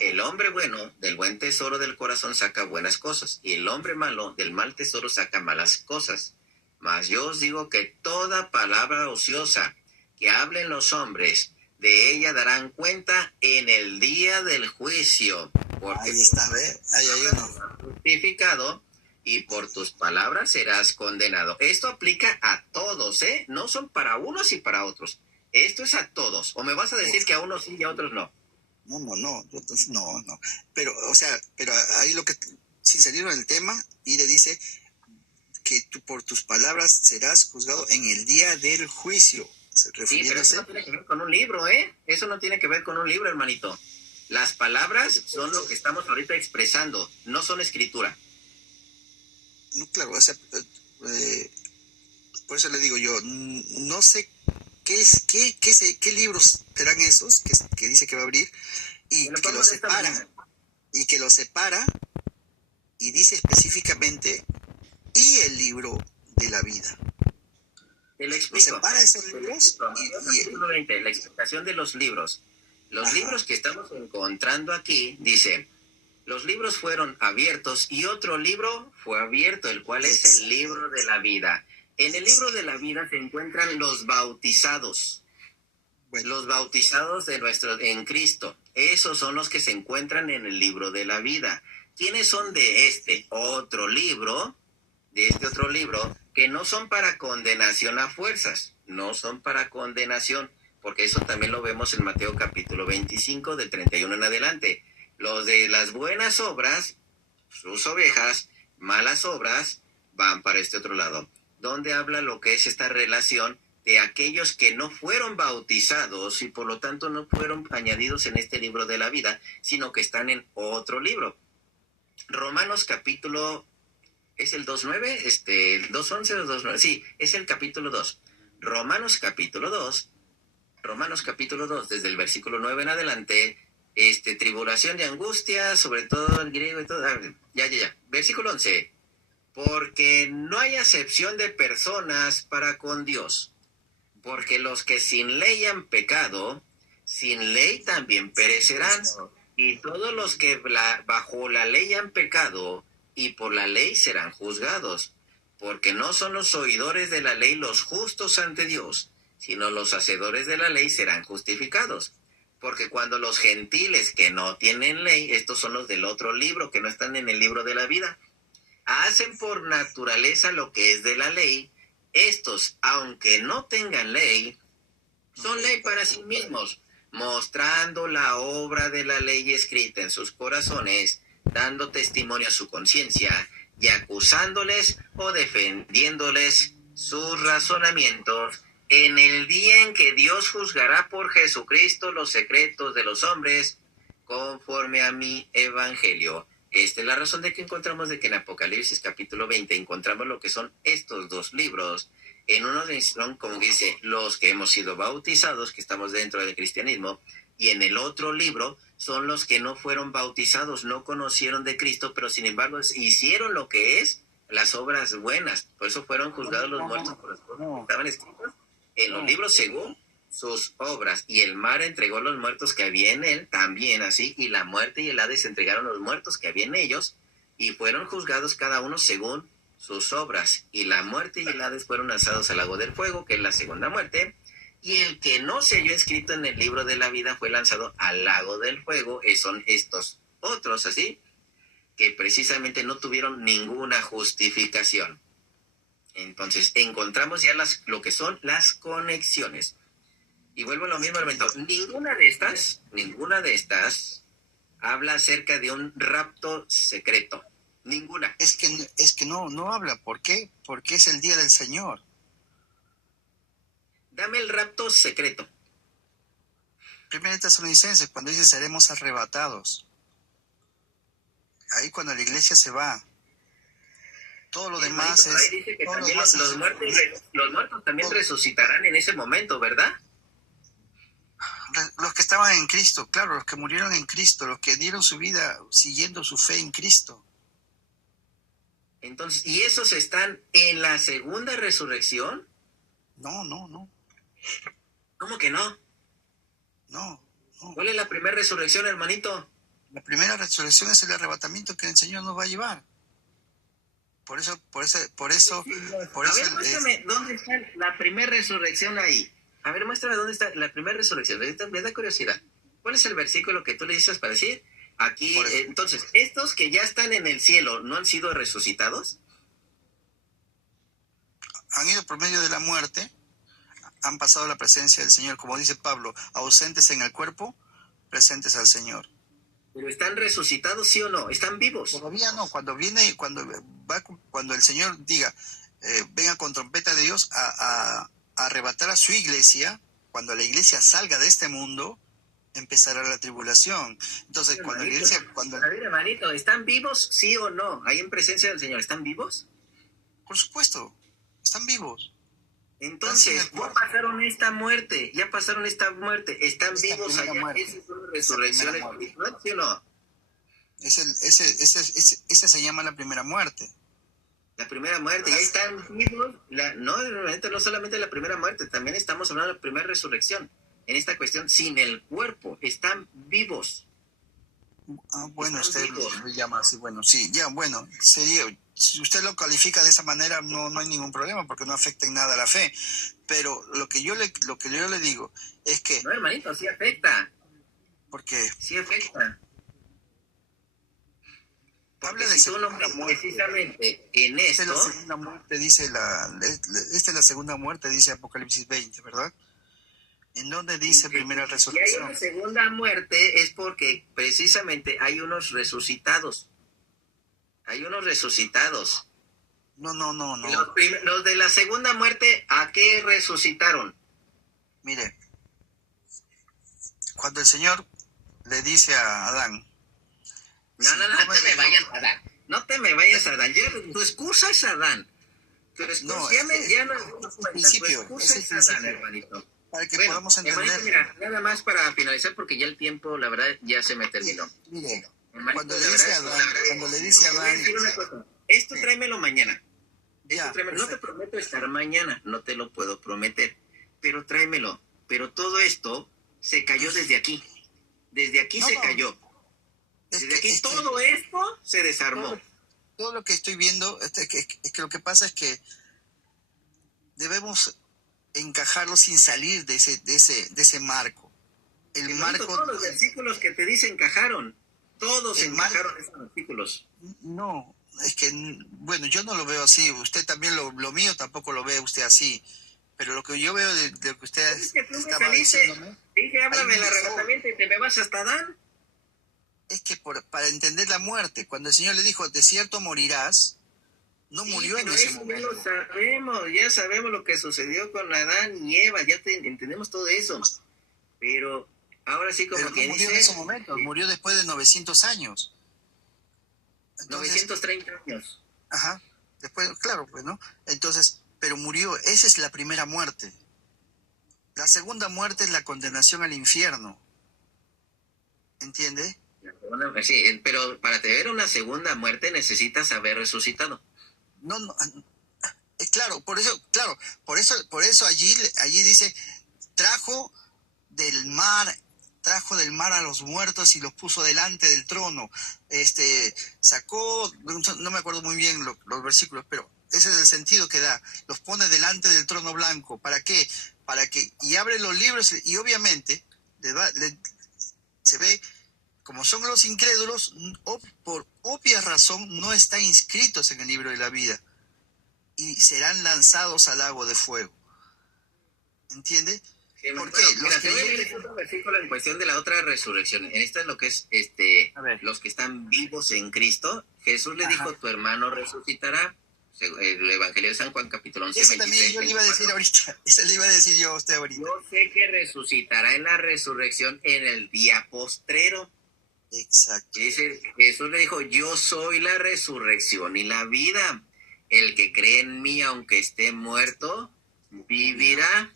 El hombre bueno del buen tesoro del corazón saca buenas cosas, y el hombre malo del mal tesoro saca malas cosas. Mas yo os digo que toda palabra ociosa que hablen los hombres, de ella darán cuenta en el día del juicio. Porque Ahí está, ¿ve? Ahí hay uno. serás justificado y por tus palabras serás condenado. Esto aplica a todos, ¿eh? No son para unos y para otros. Esto es a todos. ¿O me vas a decir que a unos sí y a otros no? No. Pero, o sea, pero ahí lo que, sin salir del tema, y le dice que tú por tus palabras serás juzgado en el día del juicio. Sí, pero eso no tiene que ver con un libro, ¿eh? Eso no tiene que ver con un libro, hermanito. Las palabras son lo que estamos ahorita expresando, no son escritura. No, claro, o sea, por eso le digo yo, no sé qué libros serán esos que dice que va a abrir y que los separa, y que los separa y dice específicamente y el libro de la vida. Te lo explico. Separa esos libros Capítulo 20, la explicación de los libros. Los libros que estamos encontrando aquí, dice, los libros fueron abiertos y otro libro fue abierto, el cual es el libro de la vida. En el libro de la vida se encuentran los bautizados. Los bautizados en Cristo. Esos son los que se encuentran en el libro de la vida. ¿Quiénes son de este otro libro? De este otro libro, que no son para condenación a fuerzas, no son para condenación, porque eso también lo vemos en Mateo capítulo 25, del 31 en adelante. Los de las buenas obras, sus ovejas, malas obras, van para este otro lado, donde habla lo que es esta relación de aquellos que no fueron bautizados y por lo tanto no fueron añadidos en este libro de la vida, sino que están en otro libro. Romanos capítulo, ¿es el 2.9? ¿El 2.11 o 2.9? Sí, es el capítulo 2. Romanos capítulo 2, desde el versículo 9 en adelante, tribulación y angustia, sobre todo el griego y todo. Ya. Versículo 11. Porque no hay acepción de personas para con Dios, porque los que sin ley han pecado, sin ley también perecerán. Y todos los que bajo la ley han pecado, y por la ley serán juzgados, porque no son los oidores de la ley los justos ante Dios, sino los hacedores de la ley serán justificados. Porque cuando los gentiles que no tienen ley, estos son los del otro libro, que no están en el libro de la vida, hacen por naturaleza lo que es de la ley, estos, aunque no tengan ley, son ley para sí mismos, mostrando la obra de la ley escrita en sus corazones, dando testimonio a su conciencia y acusándoles o defendiéndoles sus razonamientos en el día en que Dios juzgará por Jesucristo los secretos de los hombres conforme a mi evangelio. Esta es la razón de que encontramos de que en Apocalipsis capítulo 20 encontramos lo que son estos dos libros. En uno son, como dice, los que hemos sido bautizados, que estamos dentro del cristianismo, y en el otro libro son los que no fueron bautizados, no conocieron de Cristo, pero sin embargo hicieron lo que es las obras buenas. Por eso fueron juzgados los muertos por las cosas que estaban escritas en los libros según sus obras. Y el mar entregó los muertos que había en él, también así, y la muerte y el Hades entregaron los muertos que había en ellos, y fueron juzgados cada uno según sus obras. Y la muerte y el Hades fueron lanzados al lago del fuego, que es la segunda muerte. Y el que no se halló escrito en el libro de la vida fue lanzado al lago del fuego. Son estos otros, así, que precisamente no tuvieron ninguna justificación. Entonces, encontramos ya lo que son las conexiones. Y vuelvo a lo mismo, elemento. Ninguna de estas habla acerca de un rapto secreto. Ninguna. Es que no habla. ¿Por qué? Porque es el día del Señor. Dame el rapto secreto. Primera Tesalonicenses, cuando dice seremos arrebatados. Ahí cuando la iglesia se va. Todo lo Sí, demás hermanito, ahí es... dice que Todo lo también demás los muertos también resucitarán en ese momento, ¿verdad? los que estaban en Cristo, claro, los que murieron en Cristo, los que dieron su vida siguiendo su fe en Cristo. Entonces, ¿y esos están en la segunda resurrección? No. ¿Cómo que no? No. ¿Cuál es la primera resurrección, hermanito? La primera resurrección es el arrebatamiento que el Señor nos va a llevar. Por eso A ver, muéstrame dónde está la primera resurrección ahí. A ver, muéstrame dónde está la primera resurrección. Me da curiosidad. ¿Cuál es el versículo que tú le dices para decir? Aquí, entonces, estos que ya están en el cielo, ¿no han sido resucitados? Han ido por medio de la muerte, han pasado la presencia del Señor, como dice Pablo, ausentes en el cuerpo, presentes al Señor. ¿Pero están resucitados, sí o no? ¿Están vivos? Todavía no. Cuando el Señor diga, venga con trompeta de Dios a arrebatar a su iglesia, cuando la iglesia salga de este mundo, empezará la tribulación. Entonces, cuando la iglesia... A ver, hermanito, ¿están vivos, sí o no? Ahí en presencia del Señor, ¿están vivos? Por supuesto, están vivos. Entonces, ya pasaron esta muerte, ¿están vivos allá? ¿Esa es una resurrección espiritual, sí o no? Esa se llama la primera muerte. La primera muerte, ya están vivos. No solamente la primera muerte, también estamos hablando de la primera resurrección. En esta cuestión, sin el cuerpo, están vivos. Bueno, usted lo llama así, bueno, sí, ya, bueno, sería, si usted lo califica de esa manera, no hay ningún problema, porque no afecta en nada a la fe, pero lo que yo le digo es que... No, hermanito, sí afecta. ¿Por qué? Sí afecta. Habla de si tú no precisamente en esto... Esta es la segunda muerte, esta es la segunda muerte, dice Apocalipsis 20, ¿verdad? ¿En dónde dice primera resurrección? Si hay una segunda muerte es porque precisamente hay unos resucitados. No. Los de la segunda muerte, ¿a qué resucitaron? Mire, cuando el Señor le dice a Adán... No te me vayas a Adán. No te me vayas a Adán. Tu excusa es Adán. Tu excusa ya no es principio. Tu excusa es Adán, hermanito. Para que podamos entender. Hermanito, mira, nada más para finalizar, porque ya el tiempo, la verdad, ya se me terminó. Mire, hermanito, cuando le dice a Adán, esto tráemelo mañana. No te prometo estar mañana, no te lo puedo prometer, pero tráemelo. Pero todo esto se cayó desde aquí. Desde aquí se cayó. Desde aquí todo esto se desarmó. Todo lo que estoy viendo es que lo que pasa es que debemos encajarlo sin salir de ese marco. Todos los versículos que te dice encajaron. Todos encajaron esos versículos. No, es que, bueno, yo no lo veo así. Usted también, lo mío tampoco lo ve usted así. Pero lo que yo veo de lo que usted estaba diciéndome... Dije, háblame el arrebatamiento y te me vas hasta Adán. Es que para entender la muerte, cuando el Señor le dijo, de cierto morirás, no murió en ese momento. Ya sabemos lo que sucedió con Adán y Eva, entendemos todo eso. Pero ahora sí, como que murió en ese momento, murió después de 900 años. Entonces, 930 años. Ajá, después, claro, pues, ¿no? Entonces, pero murió, esa es la primera muerte. La segunda muerte es la condenación al infierno. ¿Entiende? Sí, pero para tener una segunda muerte necesitas haber resucitado. No, claro, por eso allí dice, trajo del mar a los muertos y los puso delante del trono. Sacó, no me acuerdo muy bien los versículos, pero ese es el sentido que da. Los pone delante del trono blanco. ¿Para qué? Y abre los libros y obviamente se ve, como son los incrédulos, por obvia razón no están inscritos en el libro de la vida y serán lanzados al lago de fuego. ¿Entiende? ¿Por qué? Mira, te voy a leer otro versículo en cuestión de la otra resurrección. En esta es lo que es los que están vivos en Cristo. Jesús le dijo, tu hermano resucitará. El Evangelio de San Juan, capítulo 11, Ese 23, también yo le iba a decir ahorita. Ese le iba a decir yo a usted ahorita. Yo sé que resucitará en la resurrección en el día postrero. Exacto. Dice, Jesús le dijo, yo soy la resurrección y la vida. El que cree en mí, aunque esté muerto, vivirá.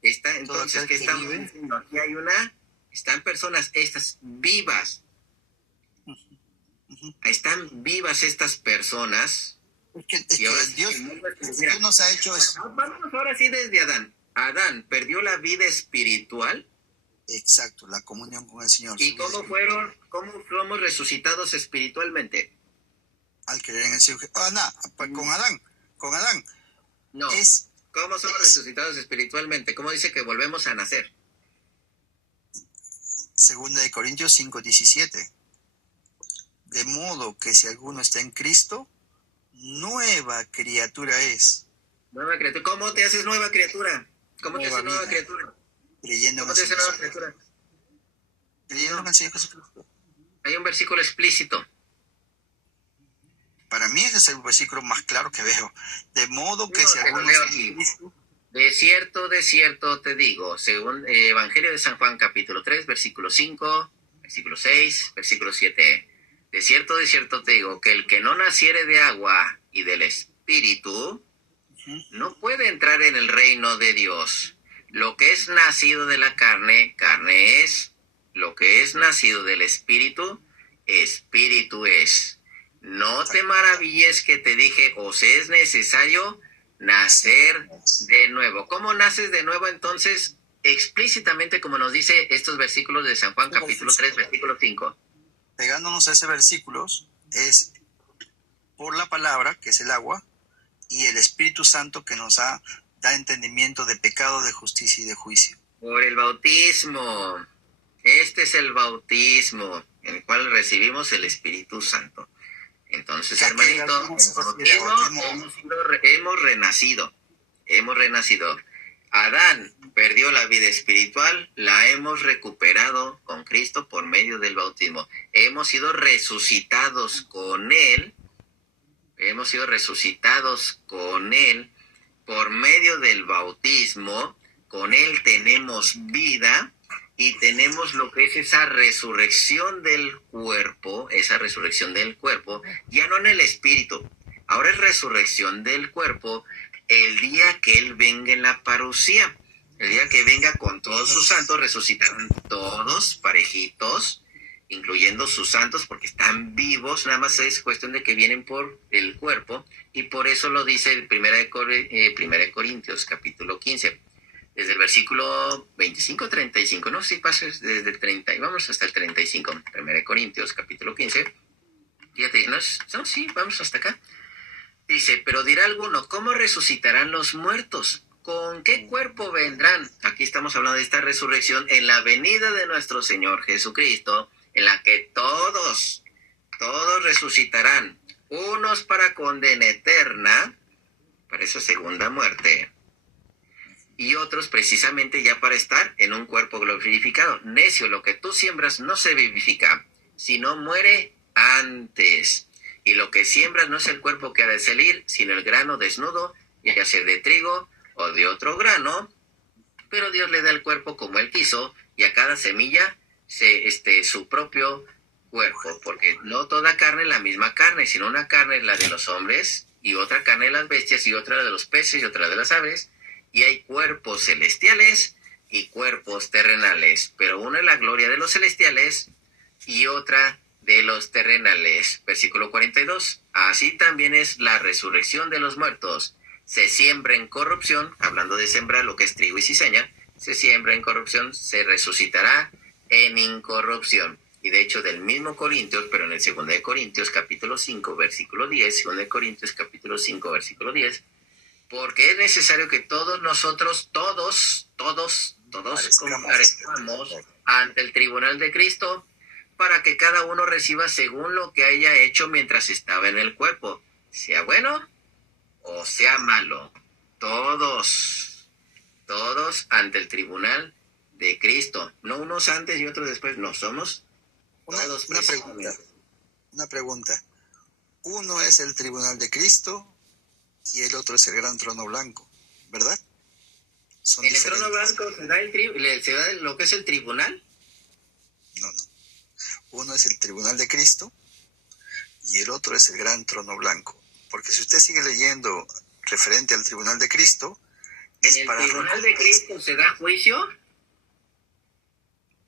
Entonces, ¿qué estamos diciendo? Aquí hay están personas, estas vivas. Están vivas estas personas. Es que Dios nos ha hecho eso. Vamos ahora sí desde Adán. Adán perdió la vida espiritual. Exacto, la comunión con el Señor. ¿Y cómo fuimos resucitados espiritualmente? Al creer en el Señor. Con Adán. No. ¿Cómo somos resucitados espiritualmente? ¿Cómo dice que volvemos a nacer? 2 de Corintios 5:17. De modo que si alguno está en Cristo, nueva criatura es. Nueva criatura. ¿Cómo te haces nueva criatura? ¿Cómo te haces nueva criatura? Creyendo ¿Cómo te haces nueva criatura? Creyendo en el Señor Jesucristo. Hay un versículo explícito. Para mí ese es el versículo más claro que veo. De modo que si alguno está en Cristo. De cierto te digo, según Evangelio de San Juan, capítulo 3, versículo 5, versículo 6, versículo 7. De cierto te digo, que el que no naciere de agua y del Espíritu, no puede entrar en el reino de Dios. Lo que es nacido de la carne, carne es. Lo que es nacido del Espíritu, Espíritu es. No te maravilles que te dije, os es necesario nacer de nuevo. ¿Cómo naces de nuevo entonces? Explícitamente, como nos dice estos versículos de San Juan, capítulo 3, versículo 5. Pegándonos a ese versículo, es por la palabra, que es el agua, y el Espíritu Santo que nos da entendimiento de pecado, de justicia y de juicio. Por el bautismo. Este es el bautismo, en el cual recibimos el Espíritu Santo. Entonces, hermanito, hemos renacido. Adán perdió la vida espiritual, la hemos recuperado con Cristo por medio del bautismo. Hemos sido resucitados con Él. Por medio del bautismo. Con Él tenemos vida y tenemos lo que es esa resurrección del cuerpo, ya no en el espíritu. Ahora es resurrección del cuerpo el día que Él venga en la parucía. El día que venga con todos sus santos, resucitarán todos parejitos, incluyendo sus santos, porque están vivos. Nada más es cuestión de que vienen por el cuerpo, y por eso lo dice el 1 Corintios, capítulo 15. Desde el versículo 25-35, no, si pases desde el 30, y vamos hasta el 35, 1 Corintios, capítulo 15, fíjate, vamos hasta acá. Dice, pero dirá alguno, ¿cómo resucitarán los muertos? ¿Con qué cuerpo vendrán? Aquí estamos hablando de esta resurrección en la venida de nuestro Señor Jesucristo, en la que todos resucitarán, unos para condena eterna, para esa segunda muerte, y otros precisamente ya para estar en un cuerpo glorificado. Necio, lo que tú siembras no se vivifica, sino muere antes. Y lo que siembras no es el cuerpo que ha de salir, sino el grano desnudo, ya sea de trigo o de otro grano. Pero Dios le da el cuerpo como Él quiso, y a cada semilla su propio cuerpo. Porque no toda carne es la misma carne, sino una carne es la de los hombres, y otra carne de las bestias, y otra de los peces, y otra de las aves. Y hay cuerpos celestiales y cuerpos terrenales, pero una es la gloria de los celestiales y otra de los terrenales. Versículo 42. Así también es la resurrección de los muertos. Se siembra en corrupción, hablando de sembrar lo que es trigo y cizaña, se siembra en corrupción, se resucitará en incorrupción. Y de hecho del mismo Corintios, pero en el 2 de Corintios capítulo 5, versículo 10, 2 de Corintios capítulo 5, versículo 10, porque es necesario que todos nosotros, todos comparezcamos ante el tribunal de Cristo, para que cada uno reciba según lo que haya hecho mientras estaba en el cuerpo, sea bueno o sea malo. Todos todos ante el tribunal de Cristo. No unos antes y otros después, no, somos todos. Una pregunta. Uno es el tribunal de Cristo y el otro es el gran trono blanco, ¿verdad? Son ¿en diferentes. El trono blanco se da lo que es el tribunal? No. Uno es el tribunal de Cristo y el otro es el gran trono blanco. Porque si usted sigue leyendo referente al tribunal de Cristo, es para... ¿En el tribunal de Cristo se da juicio?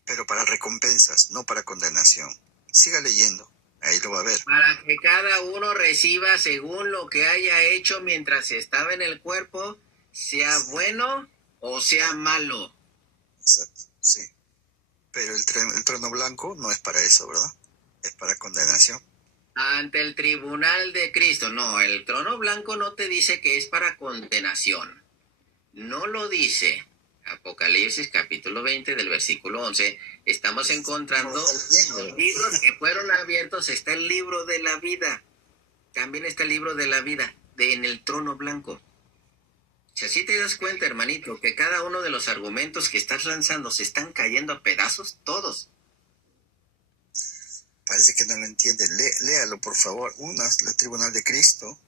Pero para recompensas, no para condenación. Siga leyendo, ahí lo va a ver. Para que cada uno reciba según lo que haya hecho mientras estaba en el cuerpo, sea bueno o sea malo. Exacto, sí. Pero el trono blanco no es para eso, ¿verdad? Es para condenación. Ante el tribunal de Cristo. No, el trono blanco no te dice que es para condenación. No lo dice. Apocalipsis capítulo 20 del versículo 11. Estamos encontrando los libros que fueron abiertos. Está el libro de la vida. También está el libro de la vida en el trono blanco. Si así te das cuenta, hermanito, que cada uno de los argumentos que estás lanzando se están cayendo a pedazos, todos. Parece que no lo entiende. Léalo, por favor. Uno es el tribunal de Cristo.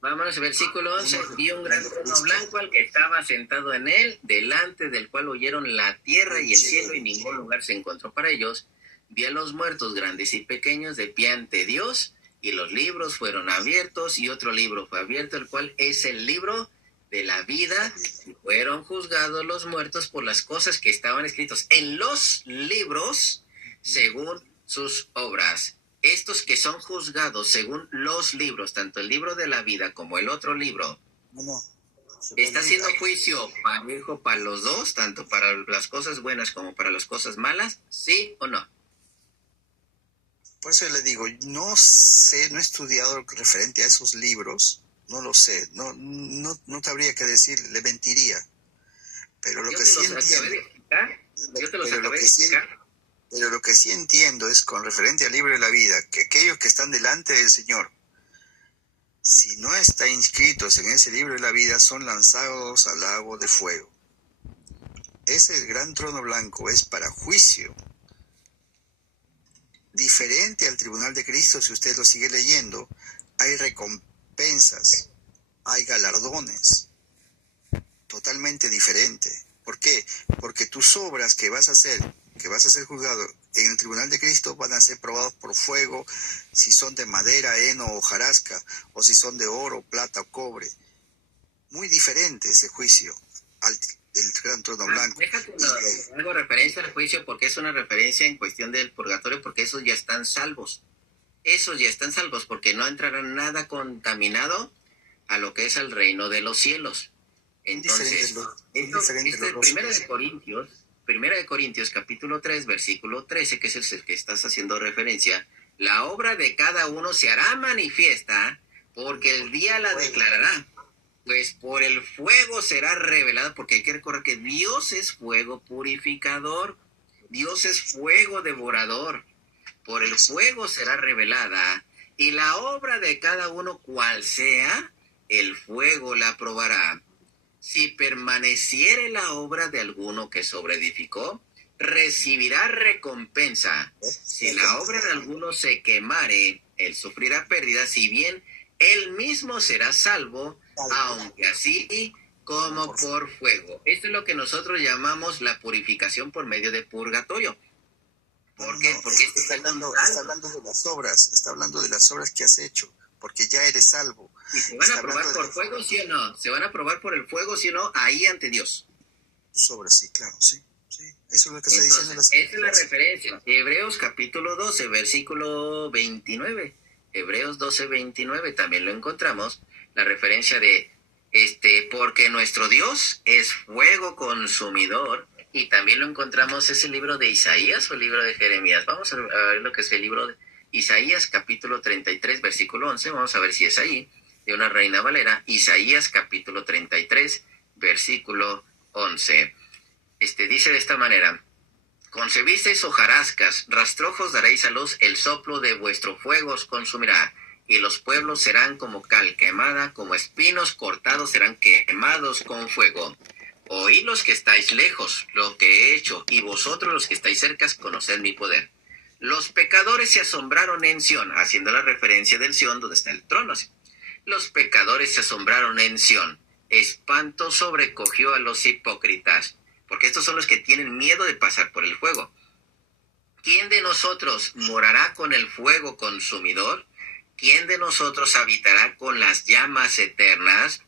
Vámonos, versículo 11. Vi un gran trono blanco al que estaba sentado en él, delante del cual huyeron la tierra y el cielo, y ningún lugar se encontró para ellos. Vi a los muertos, grandes y pequeños, de pie ante Dios, y los libros fueron abiertos, y otro libro fue abierto, el cual es el libro de la vida, y fueron juzgados los muertos por las cosas que estaban escritos en los libros, según sus obras. Estos que son juzgados según los libros, tanto el libro de la vida como el otro libro, está haciendo juicio parejo para los dos, tanto para las cosas buenas como para las cosas malas, ¿sí o no? Por eso le digo, no sé, no he estudiado referente a esos libros, no lo sé, no te habría que decir, le mentiría. Pero lo que sí entiendo, pero lo que sí entiendo es con referente al libro de la vida, que aquellos que están delante del Señor, si no están inscritos en ese libro de la vida, son lanzados al lago de fuego. Ese gran trono blanco es para juicio. Diferente al tribunal de Cristo, si usted lo sigue leyendo, hay recompensas, hay galardones, totalmente diferente. ¿Por qué? Porque tus obras que vas a ser juzgado en el tribunal de Cristo van a ser probados por fuego, si son de madera, heno o hojarasca, o si son de oro, plata o cobre. Muy diferente ese juicio al del gran trono blanco. Hago referencia al juicio porque es una referencia en cuestión del purgatorio, porque esos ya están salvos. Esos ya están salvos porque no entrarán nada contaminado a lo que es el reino de los cielos. Entonces, Primera de Corintios capítulo 3, versículo 13, que es el que estás haciendo referencia, la obra de cada uno se hará manifiesta, porque el día la declarará, pues por el fuego será revelada, porque hay que recordar que Dios es fuego purificador, Dios es fuego devorador, por el fuego será revelada, y la obra de cada uno cual sea, el fuego la probará. Si permaneciere la obra de alguno que sobreedificó, recibirá recompensa. Si la obra de alguno se quemare, él sufrirá pérdida, si bien él mismo será salvo, aunque así como por fuego. Esto es lo que nosotros llamamos la purificación por medio de purgatorio. ¿Por qué? Porque está hablando de las obras que has hecho, porque ya eres salvo. ¿Y se van a probar por fuego, sí o no? ¿Se van a probar por el fuego, sí o no? Ahí ante Dios. Tus obras, sí, claro, sí. Eso es lo que está diciendo. Esa es la referencia. Hebreos capítulo 12, versículo 29. Hebreos 12, 29 también lo encontramos. La referencia de, porque nuestro Dios es fuego consumidor. Y también lo encontramos, ¿es el libro de Isaías o el libro de Jeremías? Vamos a ver lo que es el libro de Isaías capítulo 33, versículo 11. Vamos a ver si es ahí, de una Reina Valera. Isaías capítulo 33, versículo 11. Dice de esta manera: concebisteis hojarascas, rastrojos daréis a luz, el soplo de vuestro fuego os consumirá, y los pueblos serán como cal quemada, como espinos cortados serán quemados con fuego. Oíd los que estáis lejos, lo que he hecho, y vosotros los que estáis cerca, conoced mi poder. Los pecadores se asombraron en Sión, haciendo la referencia del Sión donde está el trono. Los pecadores se asombraron en Sión. Espanto sobrecogió a los hipócritas, porque estos son los que tienen miedo de pasar por el fuego. ¿Quién de nosotros morará con el fuego consumidor? ¿Quién de nosotros habitará con las llamas eternas?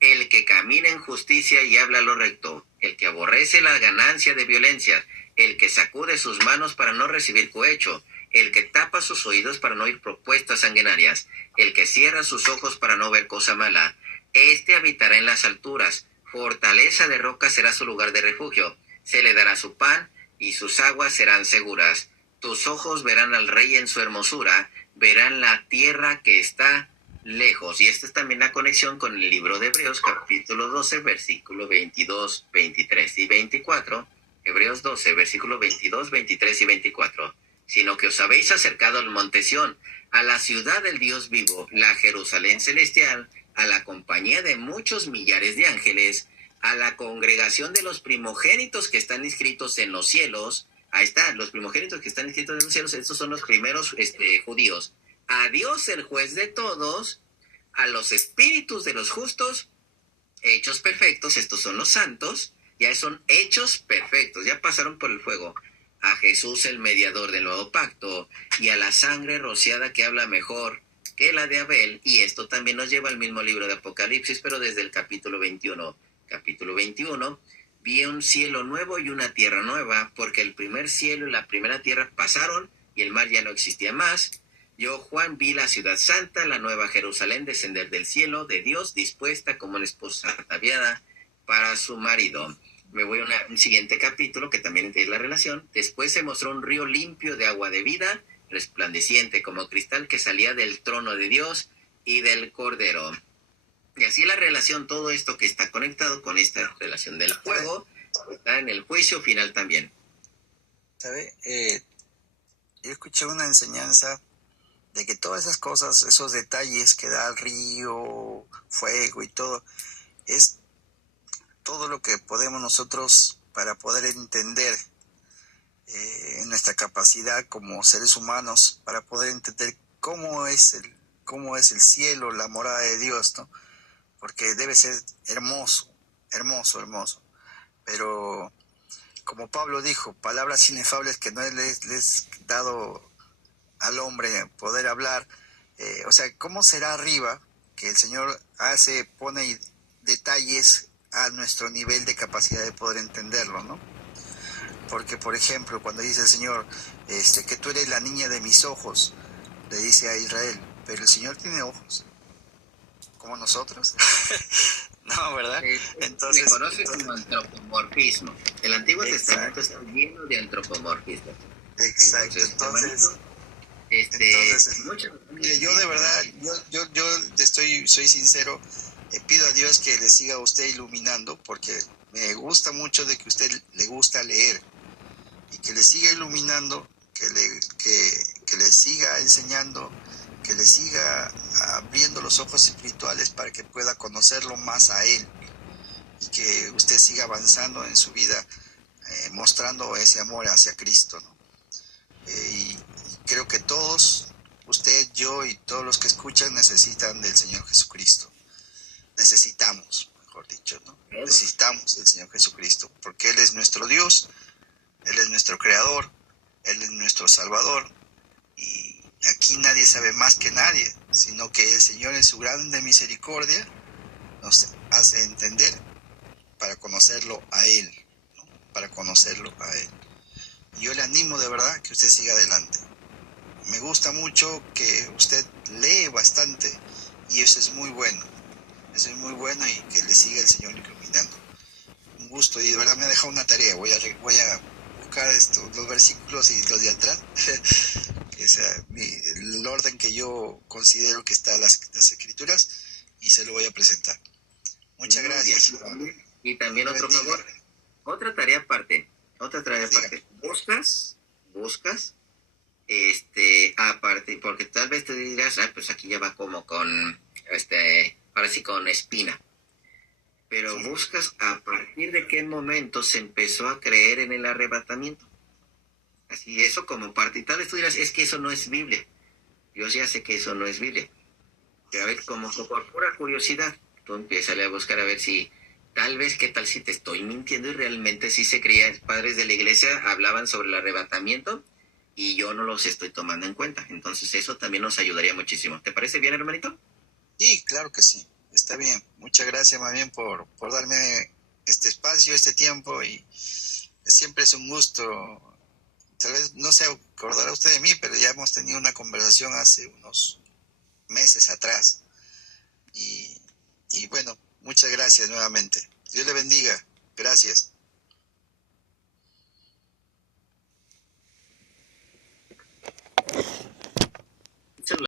El que camina en justicia y habla lo recto, el que aborrece la ganancia de violencia, el que sacude sus manos para no recibir cohecho, el que tapa sus oídos para no oír propuestas sanguinarias, el que cierra sus ojos para no ver cosa mala, este habitará en las alturas, fortaleza de roca será su lugar de refugio, se le dará su pan y sus aguas serán seguras. Tus ojos verán al rey en su hermosura, verán la tierra que está lejos. Y esta es también la conexión con el libro de Hebreos, capítulo 12, versículo 22, 23 y 24. Hebreos 12, versículo 22, 23 y 24. Sino que os habéis acercado al monte Sión, a la ciudad del Dios vivo, la Jerusalén celestial, a la compañía de muchos millares de ángeles, a la congregación de los primogénitos que están inscritos en los cielos. Ahí está, los primogénitos que están inscritos en los cielos, estos son los primeros judíos. A Dios el juez de todos, a los espíritus de los justos, hechos perfectos, estos son los santos, ya son hechos perfectos, ya pasaron por el fuego. A Jesús el mediador del nuevo pacto, y a la sangre rociada que habla mejor que la de Abel, y esto también nos lleva al mismo libro de Apocalipsis, pero desde el capítulo 21. Capítulo 21, vi un cielo nuevo y una tierra nueva, porque el primer cielo y la primera tierra pasaron, y el mar ya no existía más. Yo, Juan, vi la ciudad santa, la nueva Jerusalén, descender del cielo de Dios, dispuesta como una esposa ataviada para su marido. Me voy a un siguiente capítulo que también es la relación. Después se mostró un río limpio de agua de vida, resplandeciente como cristal, que salía del trono de Dios y del Cordero. Y así la relación, todo esto que está conectado con esta relación del fuego, está en el juicio final también. ¿Sabe? Yo escuché una enseñanza de que todas esas cosas, esos detalles que da el río, fuego y todo, es todo lo que podemos nosotros para poder entender en nuestra capacidad como seres humanos, para poder entender cómo es el cielo, la morada de Dios, ¿no? Porque debe ser hermoso, hermoso, hermoso. Pero como Pablo dijo, palabras inefables que no les dado al hombre poder hablar. O sea, ¿cómo será arriba que el Señor pone detalles a nuestro nivel de capacidad de poder entenderlo, ¿no? Porque, por ejemplo, cuando dice el Señor, que tú eres la niña de mis ojos, le dice a Israel, pero el Señor tiene ojos, como nosotros. No, ¿verdad? Se conoce como antropomorfismo. El Antiguo Testamento está lleno de antropomorfismo. Exacto. Entonces mire, yo de verdad, soy sincero, pido a Dios que le siga a usted iluminando, porque me gusta mucho de que a usted le gusta leer, y que le siga iluminando, que le siga enseñando, que le siga abriendo los ojos espirituales para que pueda conocerlo más a Él, y que usted siga avanzando en su vida, mostrando ese amor hacia Cristo, ¿no? Y creo que todos, usted, yo y todos los que escuchan, necesitan del Señor Jesucristo. Necesitamos, mejor dicho, ¿no? Necesitamos del Señor Jesucristo, porque Él es nuestro Dios, Él es nuestro Creador, Él es nuestro Salvador, y aquí nadie sabe más que nadie, sino que el Señor en su grande misericordia nos hace entender para conocerlo a Él, ¿no? Para conocerlo a Él. Yo le animo de verdad que usted siga adelante. Me gusta mucho que usted lee bastante, y eso es muy bueno. Eso es muy bueno, y que le siga el Señor iluminando. Un gusto, y de verdad me ha dejado una tarea. Voy a buscar los versículos y los de atrás, que sea el orden que yo considero que están las Escrituras, y se lo voy a presentar. Muchas gracias. Y también otro favor, otra tarea aparte. Buscas, aparte, porque tal vez te dirás, pues aquí ya va como con, ahora sí con espina. pero buscas a partir de qué momento se empezó a creer en el arrebatamiento. Así, eso como parte. Y tal vez tú dirás, es que eso no es Biblia. Yo ya sé que eso no es Biblia. Pero a ver, como por pura curiosidad, tú empiezas a buscar a ver si, tal vez, qué tal si te estoy mintiendo y realmente sí se creía, padres de la iglesia hablaban sobre el arrebatamiento y yo no los estoy tomando en cuenta. Entonces eso también nos ayudaría muchísimo. ¿Te parece bien, hermanito? Sí, claro que sí. Está bien. Muchas gracias más bien por darme este espacio, este tiempo, y siempre es un gusto. Tal vez no se acordará usted de mí, pero ya hemos tenido una conversación hace unos meses atrás. Y bueno, muchas gracias nuevamente. Dios le bendiga. Gracias.